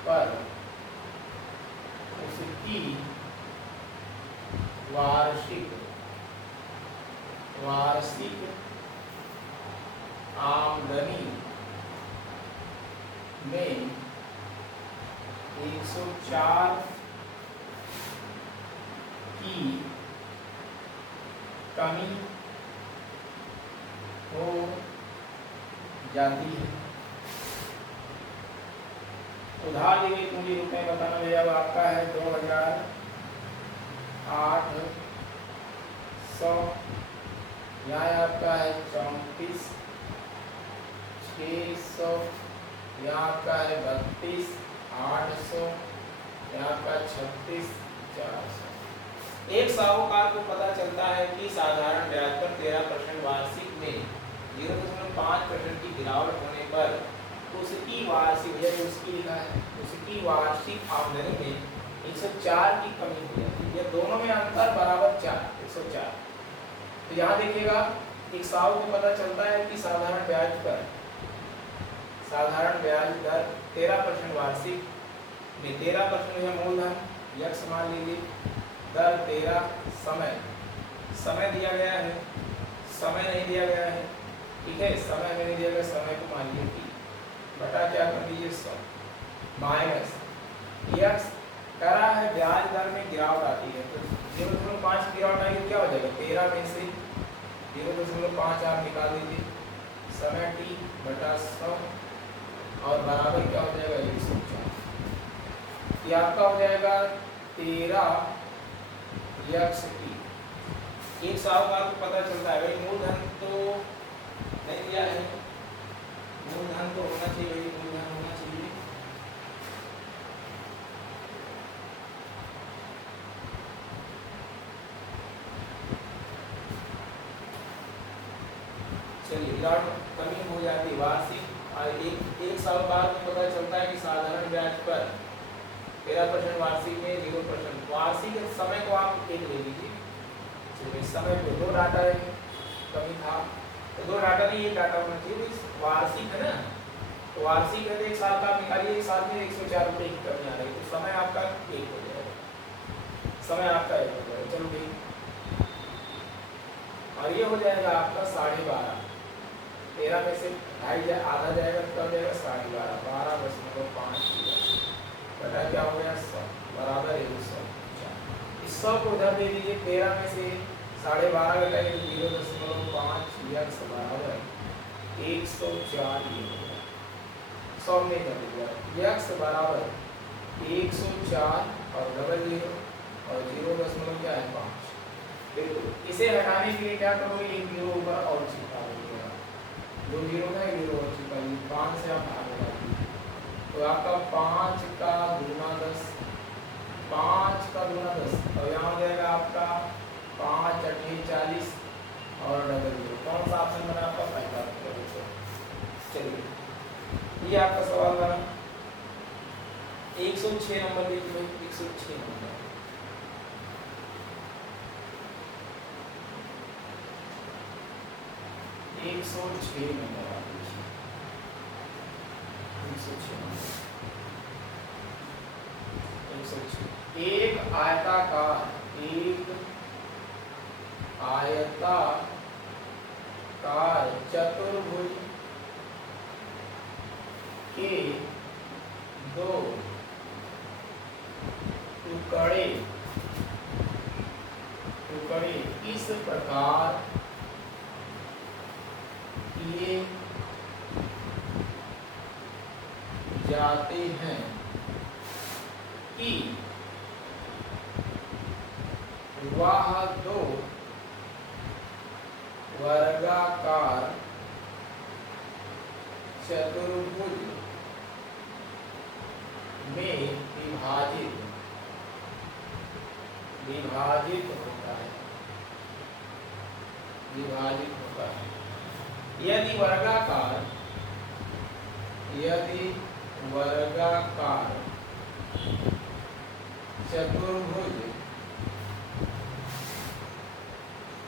पर उसकी वार्षिक आमदनी में 104 की कमी हो जाती है। उधार दी गई पूंजी रुपए बताना भैया आपका है 2800, यहाँ आपका है 34,600, यहाँ आपका है 32,800, यहाँ आपका 36,400। एक साहूकार को पता चलता है कि साधारण ब्याज पर 13% वार्षिक में 0.5% की गिरावट होने पर उसकी वार्षिक आमदनी में 104 की कमी हो जाती है। दोनों में अंतर बराबर 4, 104। तो यहाँ देखिएगा, एक साहू को पता चलता है कि साधारण ब्याज दर 13% वार्षिक में 13% है मूलधन, यक्ष मान लीजिए, दर 13, समय दिया गया है, समय नहीं दिया गया है। ठीक है, समय में नहीं दिया गया, समय को मान लीजिए टी बटा क्या कर दीजिए 100 माइनस यक्स करा है ब्याज दर में गिरावट आती है, तो 0.5 की गिरावट आएगी, क्या हो जाएगा 13 में से 0.5 आप निकाल दीजिए, समय टी बटा 100 और बराबर क्या हो जाएगा 104। ये आपका हो जाएगा 13 यक्स टी। एक साहूकार को पता चलता है भाई मूलधन तो नहीं दिया है, मूलधन तो होना चाहिए भाई, मूलधन होना चाहिए। चलिए, कमी हो जाती वार्षिक। एक साल बाद में पता चलता है कि साधारण ब्याज पर 13% वार्षिक में 0% वार्षिक समय को आप एक ले लीजिए। चलिए, समय पे 2 डाटा है, कमी था तो 2 डाटा नहीं, 1 डाटा होना चाहिए। वार्षिक है ना, तो वार्षिक है तो 1 साल का आप निकालिए, 1 साल में 104 रुपये की कमी आ रही है, तो समय आपका 1 हो जाएगा, समय आपका 1 हो जाएगा। चलो ठीक, और ये हो जाएगा आपका 12.5, 13 में से ढाई आधा जाएगा तो क्या हो जाएगा 12.5, 12.5 बटा क्या हो गया 100 बराबर 100। इस 100 को उधर दे दीजिए, 13 में से 12.5 घटाइए 0.5 यक्स बराबर 104 ये हो गया। 100 में कर दीजिए यक्स बराबर 104 और डबल 0 और 0 क्या है 5। बिल्कुल, इसे हटाने के लिए क्या करोगे, 1 0 ऊपर और छिपा दीजिएगा, 2 0 का 1 0 और छिपा दीजिए, 5 से आप भाग लगा दीजिए, तो आपका 5 का दूना 10, 5 का दूना 10 और यहाँ हो जाएगा आपका 5 8 40 और डबल 0। कौन सा ऑप्शन बना आपका पहला? चलिए, ये आपका सवाल बना 106 नंबर देखिए, 106 नंबर 106 नंबर आप देखिए, 106 एक आयताकार कार चतुर्भुज के दो टुकड़े इस प्रकार किए जाते हैं कि वह दो वर्गाकार चतुर्भुज में विभाजित होता है। यदि वर्गाकार चतुर्भुज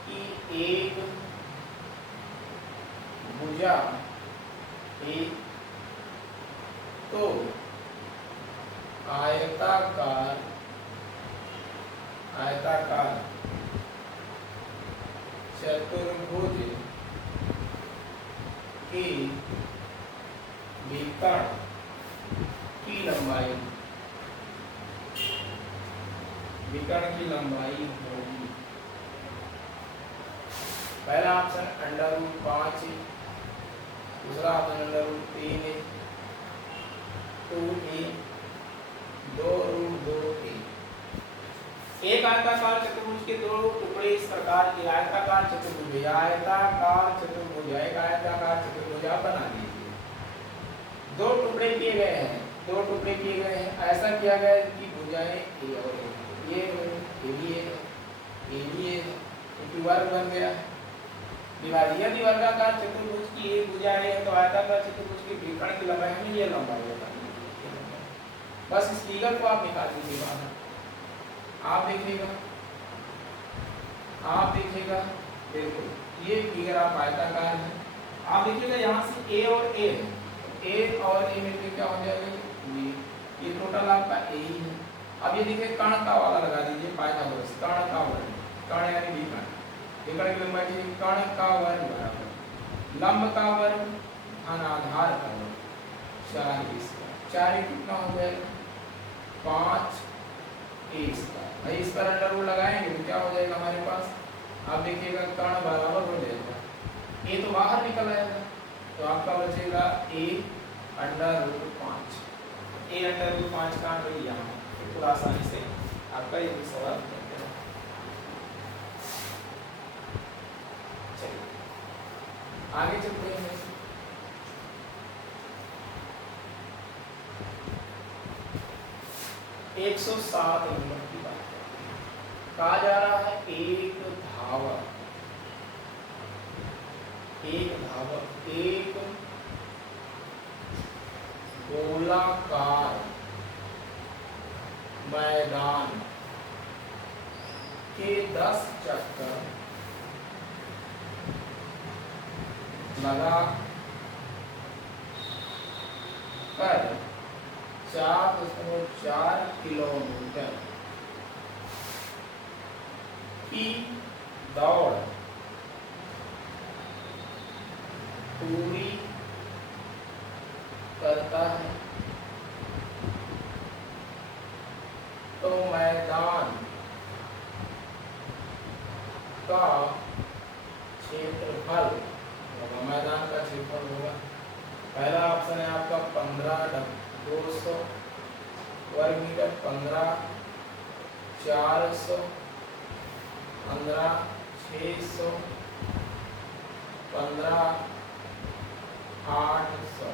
की एक भुजा एक तो आयताकार चतुर्भुज के विकर्ण की लंबाई होगी। पहला ऑप्शन √5, दूसरा ऑप्शन √3, 2a, 2√2a। एक आयताकार चतुर्भुज के दो टुकड़े इस प्रकार के आयताकार चतुर्भुज एक आयताकार चतुर्भुज आप बना लीजिए। दो टुकड़े किए गए हैं, ऐसा किया गया है कि भुजाएं ए और ए भी वर्ग बन गया। यदि वर्गाकार चतुर्भुज की एक भुजा है तो आयताकार चतुर्भुज के विकर्ण की लंबाई में ये लंबाई होगा। बस इस फिगर को आप निकाल लीजिए बाहर। आप देखिएगा बिल्कुल ये फिगर आप आयताकार है। आप देखिएगा यहाँ से ए और ए है, ए और ए मिलकर क्या हो जाएगा ये टोटल आपका ए ही है। अब ये देखिए कर्ण का वाला लगा दीजिए, पाइथागोरस कर्ण का वर्ग, कर्ण यानी विकर्ण की लंबाई कर्ण का वर्ग बराबर लंब का वर्ग अनाधार का वर्ग 4 कितना हो जाएगा 5a²। भाई इस पर अंडर रूट लगाएंगे तो क्या हो जाएगा हमारे पास। आप देखिएगा कर्ण बराबर हो जाएगा ए तो बाहर निकल आएगा तो आपका बचेगा a√5। a√5 का अंडर यहाँ थोड़ा आसानी से आपका ये सवाल करते हैं। चलिए आगे चलते हैं। 107 नंबर की बात कहा जा रहा है एक धावक एक गोलाकार मैदान के 10 चक्कर लगा कर 4.4 किलोमीटर की दौड़ पूरी करता है तो मैदान का क्षेत्रफल होगा। पहला ऑप्शन है आपका 15,200 वर्ग मीटर, 15,400, 15,600, 15,800।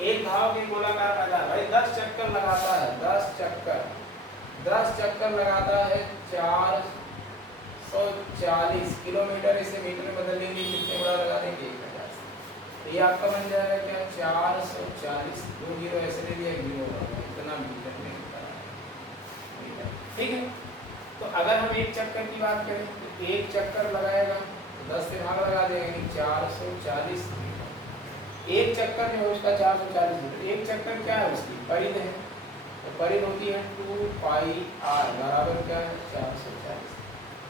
एक धाव के गोलाकार मैदान भाई 10 चक्कर लगाता है, 10 चक्कर लगाता है 440 किलोमीटर। इसे मीटर में बदल देंगे, कितने बड़ा लगा देंगे 1000। तो ये आपका बन जाएगा क्या 440, 2 जीरो ऐसे ले लिया, 0 इतना मीटर में ठीक है। तो अगर हम एक चक्कर की बात करें तो एक चक्कर लगाएगा तो 10 से भाग लगा देंगे 440 मीटर। एक चक्कर में उसका 440 मीटर। एक चक्कर क्या है उसकी परिध है, तो परिध होती है 2πr बराबर क्या है 440।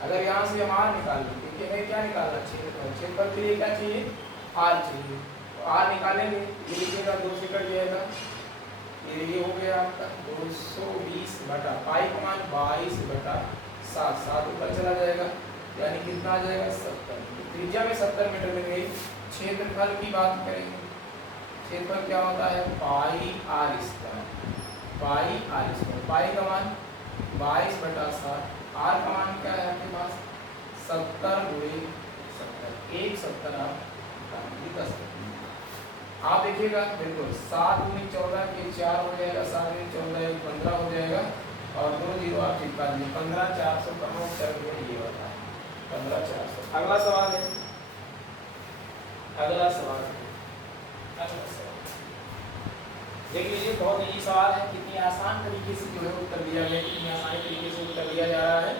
अगर यहाँ से हम r निकाल लेंगे कि हमें क्या निकालना क्षेत्रफल। क्षेत्रफल के लिए क्या चाहिए, r चाहिए। तो r निकालेंगे, ये लिखिएगा 2 से कट जाएगा, ये हो गया आपका 220 बटा पाई का मान 22 बटा 7, 7 ऊपर चला जाएगा, यानी कितना आ जाएगा 70। त्रिज्या में 70 मीटर मिल गई। क्षेत्रफल की बात करेंगे, क्षेत्रफल क्या होता है pi r square, pi r square. Pi का मान 22 बटा 7, आर का मान क्या है आपके पास 70 गुणे 70, 170 आप देखिएगा बिल्कुल 7 गुणे 14 के 4 हो जाएगा, 7 गुणे 14 15 हो जाएगा, और 2 जीरो आप चिपका दीजिए, 15400 का नोट चल गया, ये होता है 15400। अगला सवाल है, अगला सवाल देख लीजिए, बहुत इजी सवाल है, कितनी आसान तरीके से जो है उत्तर दिया गया, कितनी आसानी तरीके से उत्तर दिया जा रहा है।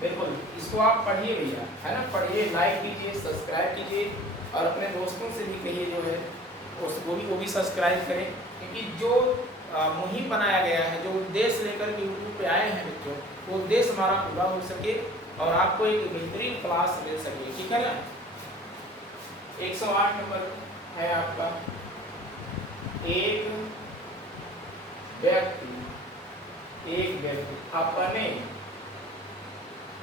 बिल्कुल इसको आप पढ़िए भैया, है ना, पढ़िए, लाइक कीजिए, सब्सक्राइब कीजिए, और अपने दोस्तों से भी कहिए जो है वो भी सब्सक्राइब करें, क्योंकि जो मुहिम बनाया गया है, जो उद्देश्य लेकर के यूट्यूब पे आए हैं बच्चों, वो उद्देश्य हमारा पूरा हो सके और आपको एक बेहतरीन क्लास मिल सके, ठीक है ना। 108 नंबर है आपका, एक व्यक्ति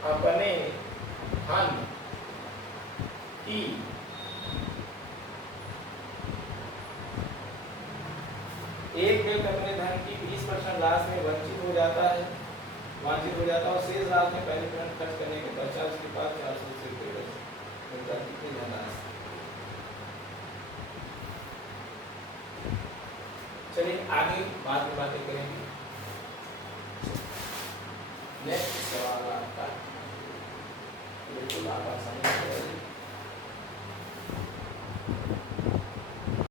अपने धन की एक व्यक्ति अपने धन की 20% राशि में वंचित हो जाता है और शेष राशि में पहले पेमेंट खर्च करने के पश्चात उसके पास 400 से रुपये कितनी धनराशि। चलिए आगे बाद में बातें करेंगे। नेक्स्ट सवाल आपका बिल्कुल आप आसानी से